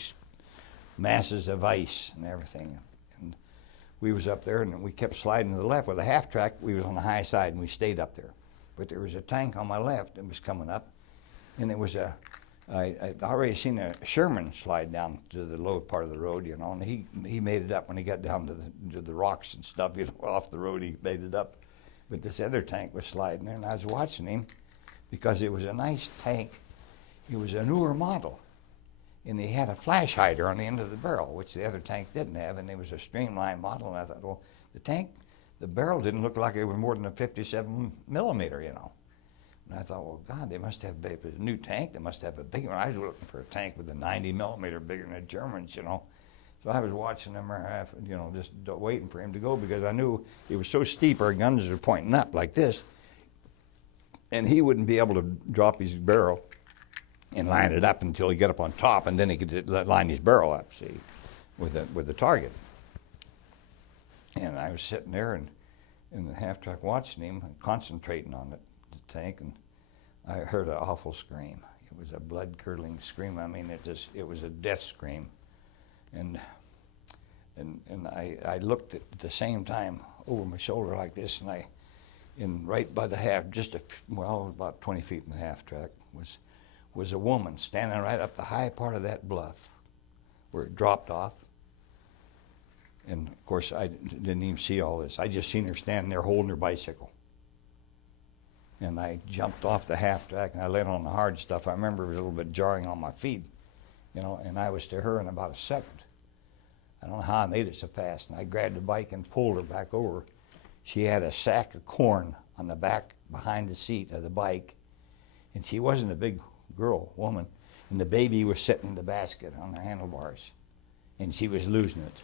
masses of ice and everything. And we was up there, and we kept sliding to the left. With a half track, we was on the high side, and we stayed up there. But there was a tank on my left that was coming up, and it was I'd already seen a Sherman slide down to the low part of the road, you know, and he made it up when he got down to the rocks and stuff, you know, off the road. He made it up, but this other tank was sliding there, and I was watching him because it was a nice tank. It was a newer model, and he had a flash hider on the end of the barrel, which the other tank didn't have, and it was a streamlined model. And I thought, well, the barrel didn't look like it was more than a 57 millimeter, you know. And I thought, well, God, they must have a new tank. They must have a big one. I was looking for a tank with a 90 millimeter bigger than the Germans, you know. So I was watching them, you know, just waiting for him to go because I knew it was so steep. Our guns were pointing up like this, and he wouldn't be able to drop his barrel and line it up until he got up on top, and then he could line his barrel up, see, with the target. And I was sitting there in the half track watching him, concentrating on it. Tank, and I heard an awful scream. It was a blood-curdling scream. I mean, it was a death scream, and I looked at the same time over my shoulder like this, and right by the half, about 20 feet from the half track was a woman standing right up the high part of that bluff where it dropped off. And of course, I didn't even see all this. I just seen her standing there holding her bicycle. And I jumped off the half track and I laid on the hard stuff. I remember it was a little bit jarring on my feet, you know, and I was to her in about a second. I don't know how I made it so fast. And I grabbed the bike and pulled her back over. She had a sack of corn on the back behind the seat of the bike. And she wasn't a big woman. And the baby was sitting in the basket on the handlebars. And she was losing it.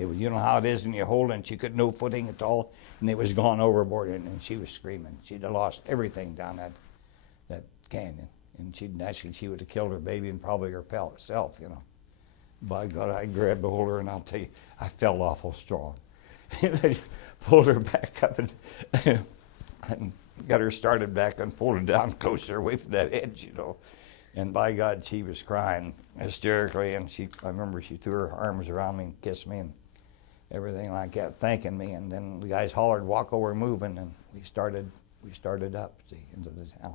You know how it is when you hold it, and she could no footing at all, and it was gone overboard, and she was screaming. She'd have lost everything down that canyon, and she would have killed her baby and probably herself, you know. By God, I grabbed a hold of her, and I'll tell you, I felt awful strong. And I pulled her back up and got her started back and pulled her down closer away from that edge, you know. And by God, she was crying hysterically, and I remember she threw her arms around me and kissed me and everything like that, thanking me. And then the guys hollered, "Walk over, moving," and we started up into the town.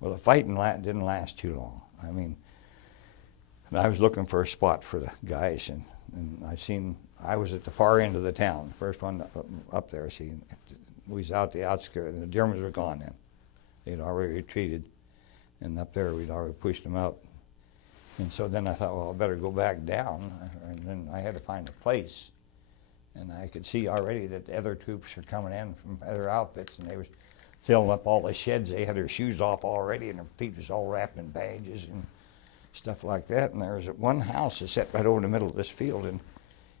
Well, the fighting didn't last too long. I mean, I was looking for a spot for the guys, and I was at the far end of the town, the first one up there. See, we was out the outskirts, and the Germans were gone then. They'd already retreated, and up there we'd already pushed them out. And so then I thought, well, I better go back down, and then I had to find a place. And I could see already that the other troops were coming in from other outfits, and they was filling up all the sheds. They had their shoes off already, and their feet was all wrapped in bandages and stuff like that. And there was one house that sat right over the middle of this field, and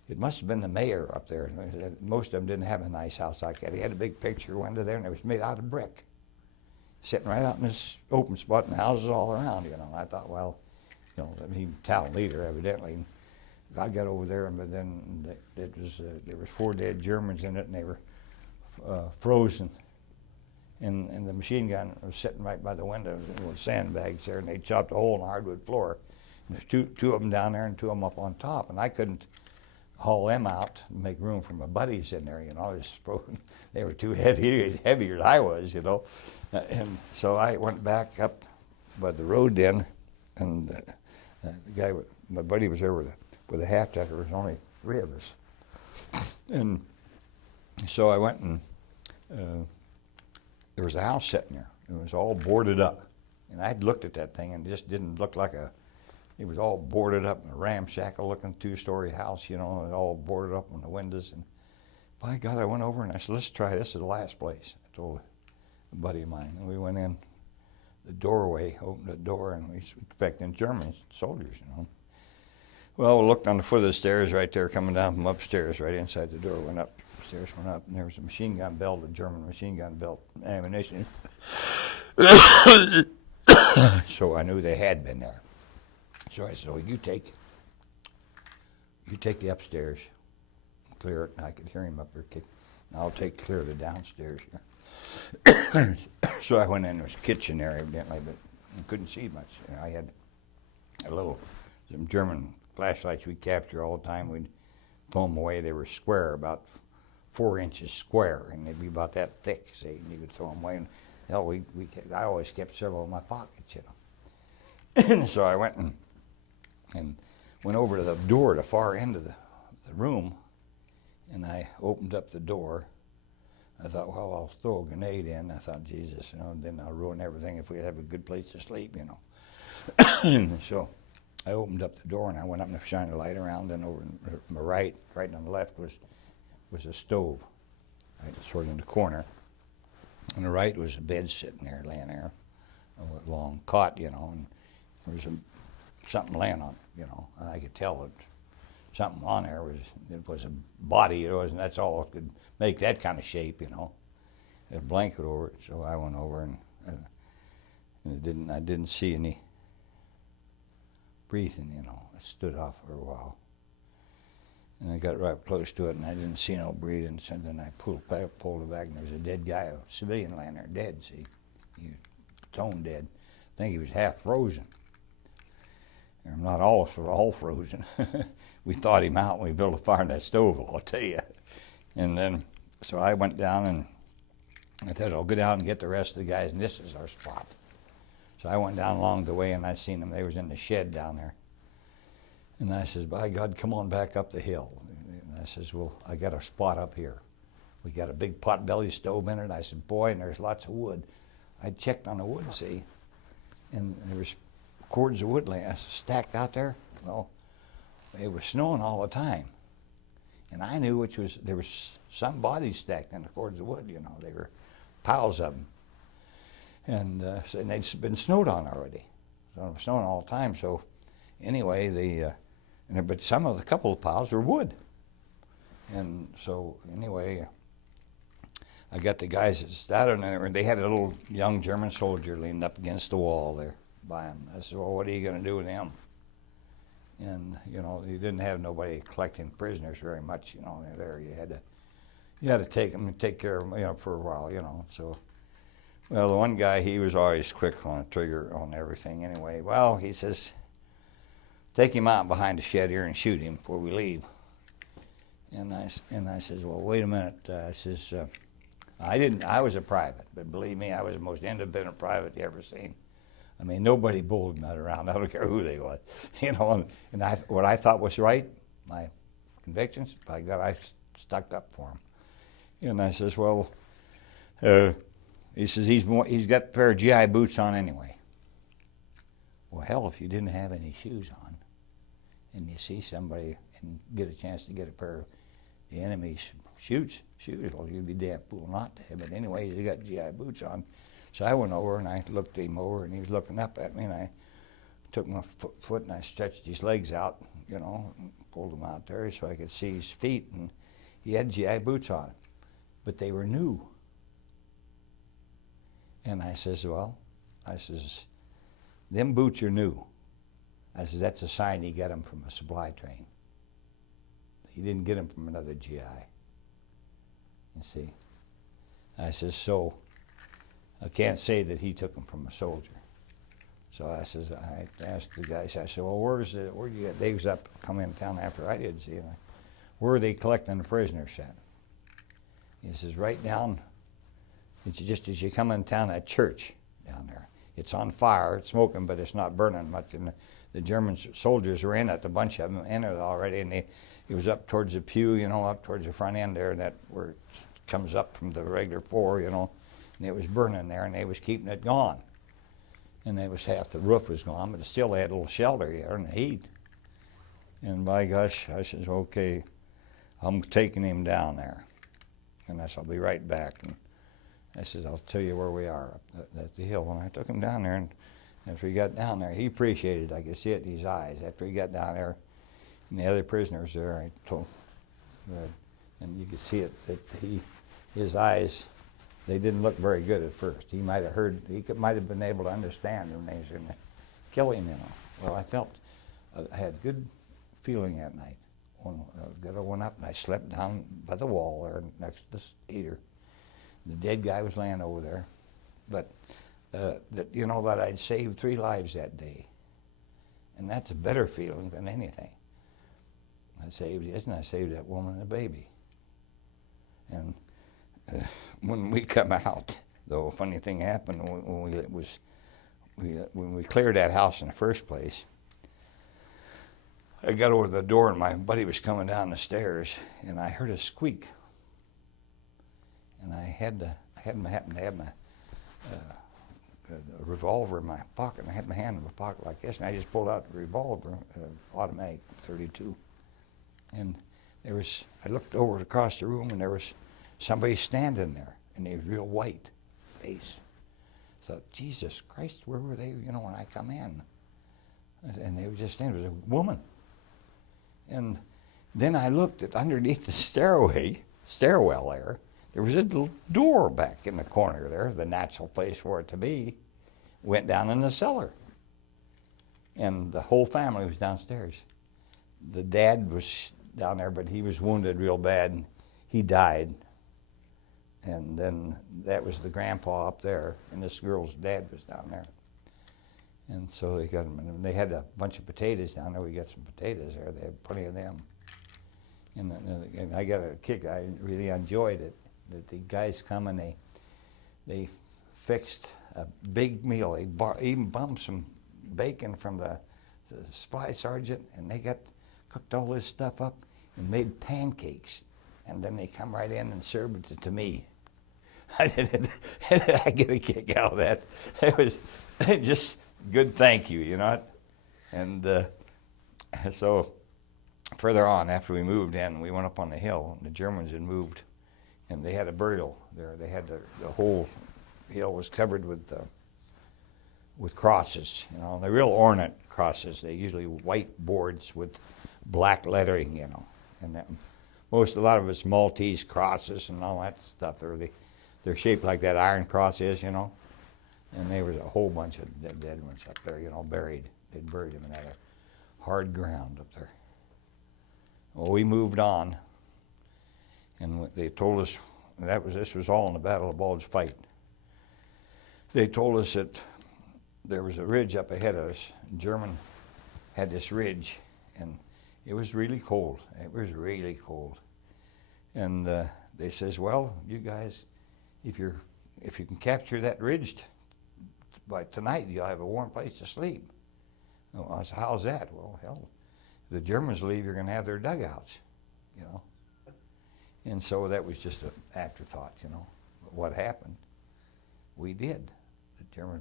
it must have been the mayor up there. Most of them didn't have a nice house like that. He had a big picture window there, and it was made out of brick, sitting right out in this open spot, and houses all around, you know. I thought, well, you know, he was a town leader, evidently. And I got over there, but then there was 4 dead Germans in it, and they were frozen. And the machine gun was sitting right by the window with sandbags there, and they chopped a hole in the hardwood floor. And there's two of them down there and 2 of them up on top, and I couldn't haul them out and make room for my buddies in there, you know. They were too heavier than I was, you know. And so I went back up by the road then, and my buddy was there with a half-track. There was only 3 of us. And so I went and there was a house sitting there. It was all boarded up. And I'd looked at that thing and it just didn't look like it was all boarded up in a ramshackle looking 2-story house, you know, and all boarded up on the windows. And by God, I went over and I said, let's try this. This is the last place. I told a buddy of mine. And we went in the doorway, opened the door, and we was expecting German soldiers, you know. Well, we looked on the foot of the stairs right there, coming down from upstairs, right inside the door, went up, stairs went up, and there was a machine gun belt, a German machine gun belt, ammunition. So I knew they had been there. So I said, well, you take the upstairs, clear it, and I could hear him up there kick, and I'll take clear the downstairs here. So I went in, there was a kitchen there evidently, but you couldn't see much. You know, I had some German flashlights we'd capture all the time. We'd throw them away. They were square, about 4 inches square, and they'd be about that thick, see, and you could throw them away. And hell, I always kept several in my pockets, you know. So I went and went over to the door, the far end of the room, and I opened up the door. I thought, well, I'll throw a grenade in. I thought, Jesus, then I'll ruin everything if we have a good place to sleep, So I opened up the door and I went up and shined a light around, and over on my right on the left was a stove, right, sort of in the corner. On the right was a bed sitting there, laying there, a long cot, and there was something laying on it, and I could tell that something on there was a body. That's all could make that kind of shape, a blanket over it. So I went over and I didn't see any breathing, I stood off for a while. And I got right up close to it, and I didn't see no breathing. So then I pulled it back, and there was a dead guy, a civilian laying there, dead, see. He was stone dead. I think he was half frozen. They're not all frozen. We thawed him out when we built a fire in that stove, I'll tell you. And then, so I went down, and I said, I'll go down and get the rest of the guys, and this is our spot. So I went down along the way, and I seen them. They was in the shed down there. And I says, by God, come on back up the hill. And I says, well, I got a spot up here. We got a big pot-belly stove in it. I said, boy, and there's lots of wood. I checked on the wood, see, and there was cords of wood stacked out there. Well, it was snowing all the time. And I knew there was some bodies stacked in the cords of wood, They were piles of them. And they'd been snowed on already. So it was snowing all the time. So anyway, but a couple of piles were wood. And so anyway, I got the guys that started, and they had a little young German soldier leaned up against the wall there by him. I said, well, what are you going to do with him? And, you didn't have nobody collecting prisoners very much, there. You had to take them and take care of them, for a while, So, well, the one guy, he was always quick on the trigger on everything anyway. Well, he says, take him out behind the shed here and shoot him before we leave. And I says, well, wait a minute. I says, I was a private, but believe me, I was the most independent private you ever seen. I mean, nobody bulled that around. I don't care who they was, And what I thought was right, my convictions, by God, I stuck up for him. And I says, well, he says he's got a pair of GI boots on anyway. Well, hell, if you didn't have any shoes on, and you see somebody and get a chance to get a pair of the enemy's shoes, well, you'd be damn fool not to have. But anyway, he got GI boots on. So I went over and I looked him over, and he was looking up at me, and I took my foot and I stretched his legs out, and pulled them out there so I could see his feet, and he had GI boots on, but they were new. And I says, them boots are new. I says, that's a sign he got them from a supply train. He didn't get them from another GI. You see? I says, so I can't say that he took them from a soldier. So I asked the guys, I said, well, where you get? They was up, come in town after I did, see, where are they collecting the prisoners at? He says, right down, it's just as you come in town, at church down there. It's on fire, it's smoking, but it's not burning much. And the German soldiers were in it, a bunch of them in it already, and it was up towards the pew, up towards the front end there, that where it comes up from the regular floor, and it was burning there, and they was keeping it gone. And they was half the roof was gone, but still they had a little shelter here in the heat. And by gosh, I says, okay, I'm taking him down there. And I said, I'll be right back. And I says, I'll tell you where we are up at the hill. And I took him down there, and after he got down there, he appreciated it. I could see it in his eyes. After he got down there, and the other prisoners there, I told and you could see it, that his eyes, they didn't look very good at first. He might have been able to understand when they was going to kill him, Well, I had good feeling that night. I went up and I slept down by the wall there next to the heater. The dead guy was laying over there, but that I'd saved 3 lives that day, and that's a better feeling than anything. I saved that woman and a baby. And when we come out, though, a funny thing happened when when we cleared that house in the first place, I got over to the door and my buddy was coming down the stairs, and I heard a squeak. And I happened to have my a revolver in my pocket, and I had my hand in my pocket like this, and I just pulled out the revolver, automatic 32. And I looked over across the room, and there was somebody standing there, and they was real white face. So, Jesus Christ, where were they, when I come in? And they were just standing, it was a woman. And then I looked at underneath the stairwell there was a little door back in the corner there, the natural place for it to be. Went down in the cellar. And the whole family was downstairs. The dad was down there, but he was wounded real bad, and he died. And then that was the grandpa up there, and this girl's dad was down there. And so they got them, and they had a bunch of potatoes down there. We got some potatoes there. They had plenty of them. And I got a kick. I really enjoyed it. That the guys come and they fixed a big meal. They even bumped some bacon from the supply sergeant, and they cooked all this stuff up and made pancakes. And then they come right in and served it to me. I get a kick out of that. It was just good thank you, And so further on, after we moved in, we went up on the hill, and the Germans had moved, and they had a burial there. They had the whole hill was covered with crosses, the real ornate crosses. They usually white boards with black lettering, and a lot of it's Maltese crosses and all that stuff. They're shaped like that iron cross is, and there was a whole bunch of dead ones up there, buried. They'd buried them in that hard ground up there. Well, we moved on, and they told us this was all in the Battle of Bulge Fight. They told us that there was a ridge up ahead of us. German had this ridge, and it was really cold. It was really cold, and they says, "Well, you guys, if you can capture that ridge by tonight, you'll have a warm place to sleep." Well, I said, "How's that?" "Well, hell, if the Germans leave, you're going to have their dugouts, And so that was just an afterthought, What happened? We did. The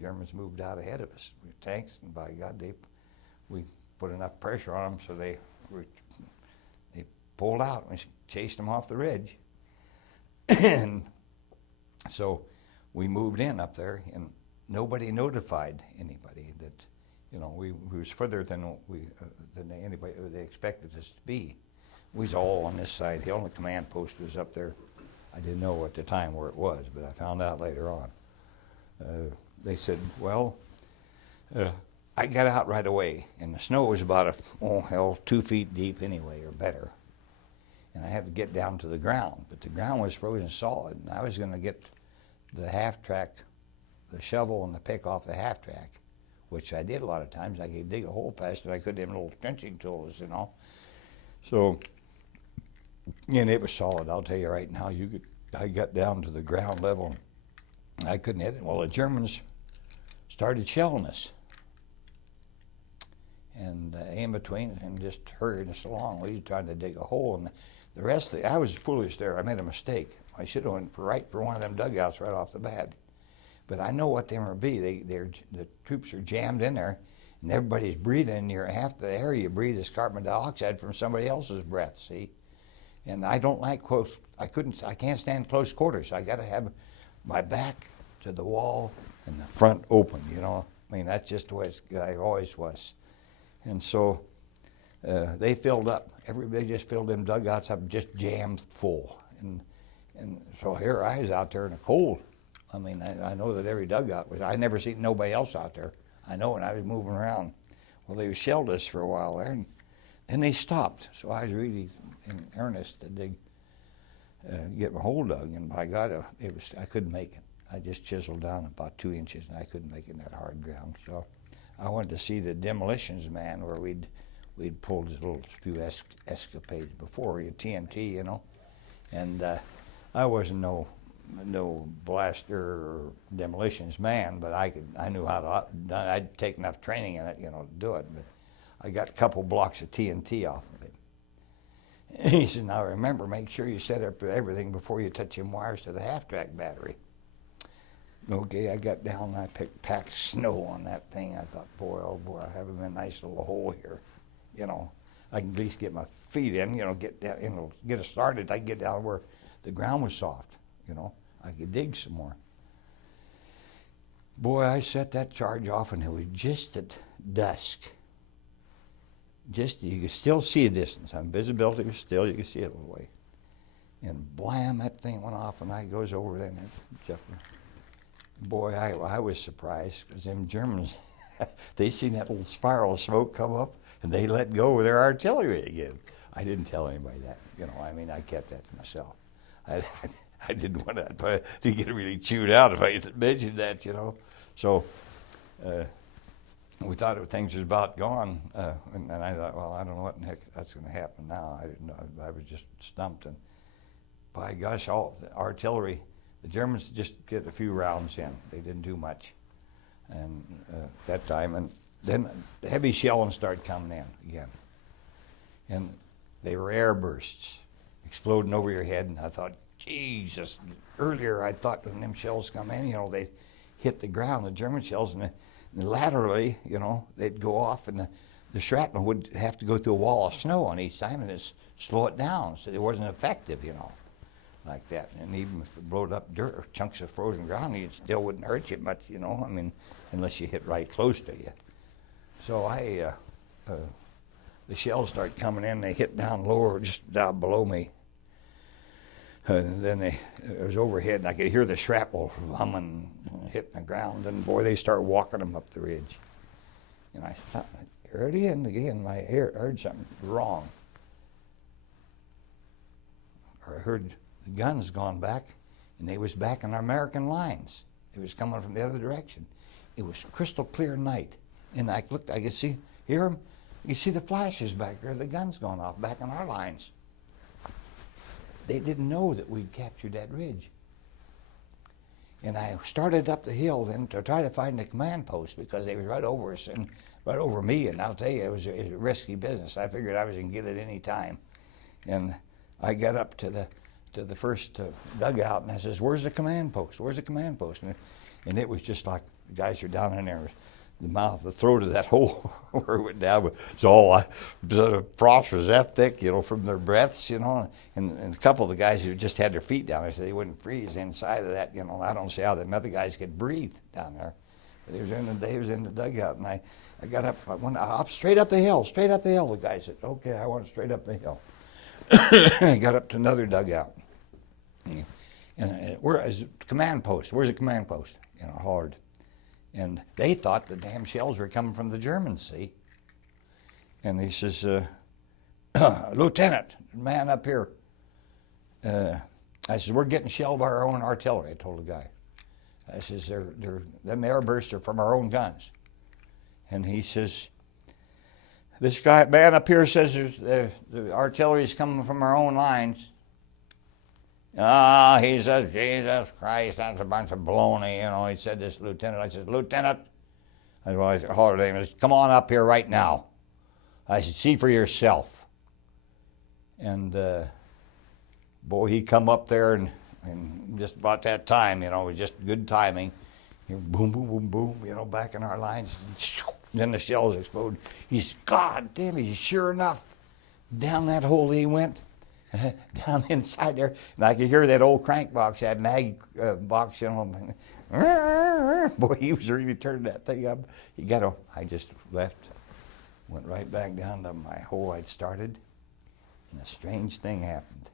Germans moved out ahead of us with tanks, and by God, we put enough pressure on them so they pulled out and we chased them off the ridge. And so we moved in up there, and nobody notified anybody that we was further than anybody they expected us to be. We was all on this side hill, and the command post was up there. I didn't know at the time where it was, but I found out later on. They said, "Well, I got out right away, and the snow was about 2 feet deep anyway, or better. And I had to get down to the ground, but the ground was frozen solid, and I was going to get the half track, the shovel and the pick off the half track, which I did a lot of times. I could dig a hole faster than I could them little trenching tools, So, and it was solid. I'll tell you right now. I got down to the ground level, and I couldn't hit it. Well, the Germans started shelling us, and in between, and just hurried us along. We was trying to dig a hole, and the rest I was foolish there. I made a mistake. I should have went for one of them dugouts right off the bat. But I know what they were be. The troops are jammed in there, and everybody's breathing. Half the air you breathe is carbon dioxide from somebody else's breath. See, and I don't like close. I can't stand close quarters. I got to have my back to the wall and the front open. That's just the way I always was. And so they filled up. Everybody just filled them dugouts up, just jammed full. And so here I was out there in the cold. I know that every dugout was. I never seen nobody else out there. I know when I was moving around. Well, they shelled us for a while there, and then they stopped. So I was really in earnest to get my hole dug, and by God, I couldn't make it. I just chiseled down about 2 inches, and I couldn't make it in that hard ground. So I wanted to see the demolitions man where we'd pulled a little few escapades before, TNT, and I wasn't no no blaster or demolitions man, but I knew how to. I'd take enough training in it, to do it. But I got a couple blocks of TNT off of it. And he said, "Now remember, make sure you set up everything before you touch them wires to the half-track battery." Okay, I got down and I packed snow on that thing. I thought, boy, oh boy, I have a nice little hole here. I can at least get my feet in, get down, get it started. I can get down where the ground was soft, I could dig some more. Boy, I set that charge off, and it was just at dusk. You could still see a distance. On visibility was still, you could see it a little way. And blam, that thing went off, and I goes over there, and Jeff, boy, I was surprised, because them Germans, they seen that little spiral of smoke come up, and they let go of their artillery again. I didn't tell anybody that, I kept that to myself. I didn't want to get really chewed out if I mentioned that, So we thought things was about gone, and I thought, well, I don't know what in the heck that's going to happen now. I didn't know. I was just stumped, and by gosh, all the artillery, the Germans just get a few rounds in. They didn't do much, and that time, and then the heavy shelling started coming in again, and they were air bursts, exploding over your head, and I thought, Jesus, earlier I thought when them shells come in, they hit the ground, the German shells, and laterally, they'd go off, and the shrapnel would have to go through a wall of snow on each time and just slow it down, so it wasn't effective, like that. And even if it blowed up dirt or chunks of frozen ground, it still wouldn't hurt you much, unless you hit right close to you. So the shells started coming in, they hit down lower, just down below me. And then it was overhead, and I could hear the shrapnel humming, hitting the ground, and boy, they started walking them up the ridge. And I thought, early and again, I heard something wrong. Or I heard the guns gone back, and they was back in our American lines. It was coming from the other direction. It was crystal clear night, and I looked, I could hear them. You could see the flashes back there, the guns going off back in our lines. They didn't know that we'd captured that ridge. And I started up the hill then to try to find the command post, because they were right over us and right over me, and I'll tell you, it was a risky business. I figured I was going to get it any time. And I got up to the first dugout, and I says, "Where's the command post? Where's the command post?" And it was just like the guys are down in there, the throat of that hole where it went down. So the frost was that thick, from their breaths, and a couple of the guys who just had their feet down there said they wouldn't freeze inside of that, I don't see how the other guys could breathe down there. But he was in the dugout, and I got up, I went up straight up the hill. The guy said, "Okay, I want straight up the hill." I got up to another dugout. And where is the command post? Where's the command post? Hard. And they thought the damn shells were coming from the Germans, see? And he says, "Lieutenant, man up here." I said, "We're getting shelled by our own artillery," I told the guy. I says, them air bursts are from our own guns. And he says, "This guy, man up here says the artillery is coming from our own lines." He says, "Jesus Christ, that's a bunch of baloney," he said, this lieutenant. I said, "Lieutenant," I hollered at him, "come on up here right now." I said, "See for yourself." And boy, he come up there, and just about that time, it was just good timing. Boom, boom, boom, boom, back in our lines. And then the shells explode. He's, God damn it, sure enough, down that hole he went. Down inside there, and I could hear that old crank box, that mag box, Boy, he was really turning that thing up. I just left, went right back down to my hole I'd started, and a strange thing happened.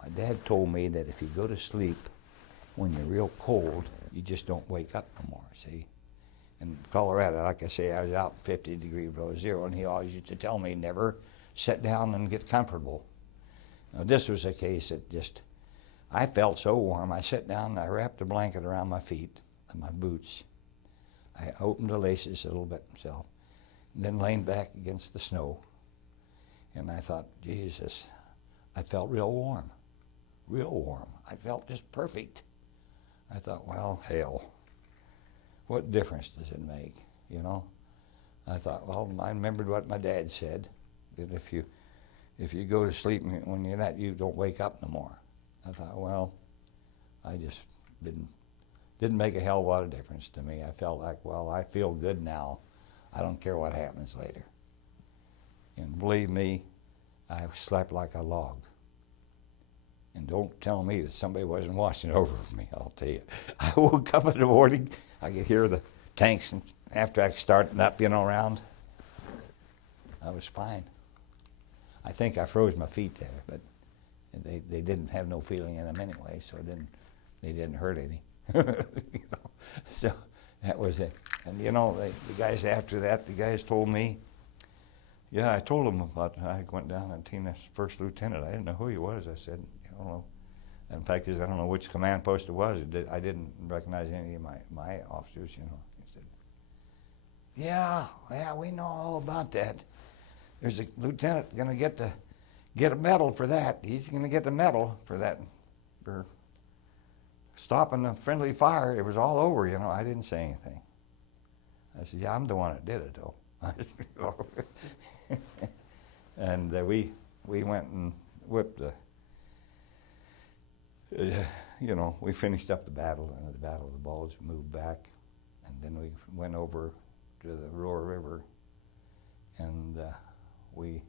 My dad told me that if you go to sleep when you're real cold, you just don't wake up no more, see? In Colorado, like I say, I was out 50 degrees below zero, and he always used to tell me, never sit down and get comfortable. Now, this was a case that I felt so warm. I sat down and I wrapped a blanket around my feet and my boots. I opened the laces a little bit myself, and then leaned back against the snow. And I thought, Jesus, I felt real warm. real warm. I felt just perfect. I thought, well, hell, what difference does it make, you know? I thought, well, I remembered what my dad said, that if you go to sleep and when you're that, you don't wake up no more. I thought, well, I just didn't make a hell of a lot of difference to me. I felt like, well, I feel good now. I don't care what happens later. And believe me, I slept like a log. And don't tell me that somebody wasn't watching over me, I'll tell you. I woke up in the morning, I could hear the tanks and after I starting up, you know, around. I was fine. I think I froze my feet there, but they didn't have no feeling in them anyway, so they didn't hurt any. You know? So that was it. And you know, the guys after that, the guys told me, yeah, I told them about, I went down and seen this first lieutenant. I didn't know who he was. I said, I don't know. And the fact is, I don't know which command post it was. I didn't recognize any of my officers, you know. He said, yeah, we know all about that. There's a lieutenant going to get a medal for that. He's going to get the medal for that, for stopping the friendly fire. It was all over, you know. I didn't say anything. I said, yeah, I'm the one that did it, though. And we went and whipped you know, we finished up the battle, and the Battle of the Bulge, moved back, and then we went over to the Roar River, and we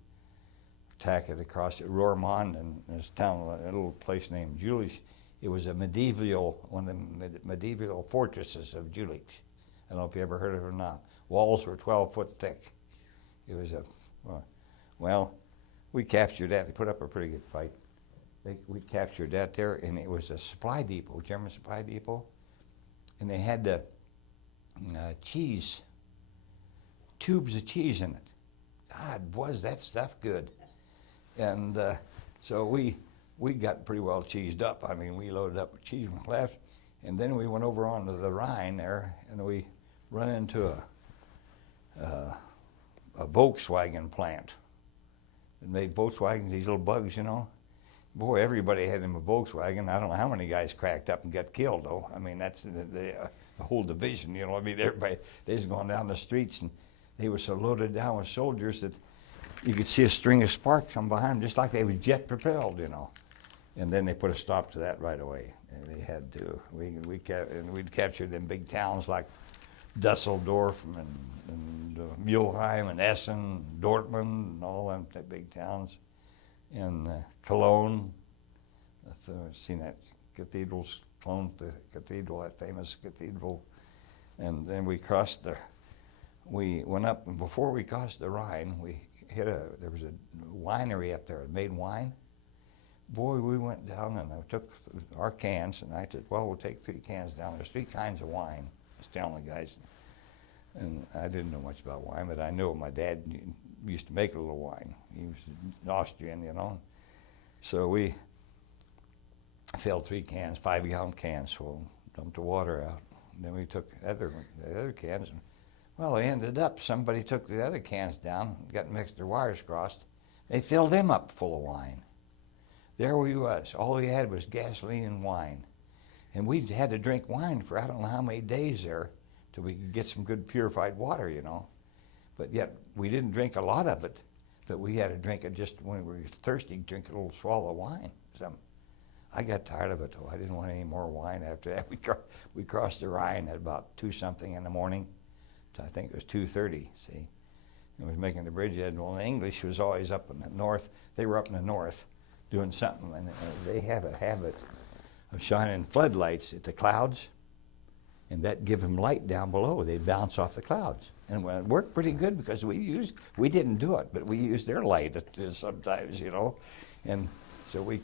attacked it across the Roermond, and this town, a little place named Jülich. It was a one of the medieval fortresses of Jülich. I don't know if you ever heard of it or not. Walls were 12 foot thick. It was well, we captured that. They put up a pretty good fight. We captured that there, and it was a supply depot, German supply depot, and they had the cheese, tubes of cheese in it. God, was that stuff good. And so we got pretty well cheesed up. I mean, we loaded up with cheese and left, and then we went over onto the Rhine there, and we run into a Volkswagen plant. It made Volkswagen, these little bugs, you know. Boy, everybody had them a Volkswagen. I don't know how many guys cracked up and got killed, though. I mean, that's the whole division, you know. I mean, everybody, they was going down the streets, and they were so loaded down with soldiers that you could see a string of sparks come behind them, just like they were jet propelled, you know. And then they put a stop to that right away. And they had to. We'd captured them big towns like Dusseldorf and Mulheim and Essen, Dortmund, and all them big towns. And Cologne, seen that cathedral's Cologne, the cathedral, that famous cathedral. And then we went up, and before we crossed the Rhine, we there was a winery up there that made wine. Boy, we went down and I took our cans, and I said, well, we'll take 3 cans down. There's 3 kinds of wine, I was telling the guys. And I didn't know much about wine, but I knew my dad used to make a little wine. He was Austrian, you know. So we filled 3 cans, 5-gallon cans, full, dumped the water out. And then we took the other cans, and well, they ended up, somebody took the other cans down, got mixed their wires crossed. They filled them up full of wine. There we was. All we had was gasoline and wine. And we had to drink wine for I don't know how many days there till we could get some good purified water, you know. But yet we didn't drink a lot of it, but we had to drink it just when we were thirsty, drink a little swallow of wine. I got tired of it, though. I didn't want any more wine after that. We crossed the Rhine at about 2-something in the morning. I think it was 2:30, see. It was making the bridgehead. Well, the English was always up in the north. They were up in the north doing something, and they have a habit of shining floodlights at the clouds, and that give them light down below. They'd bounce off the clouds. And it worked pretty good because we didn't do it, but we used their light sometimes, you know. And so we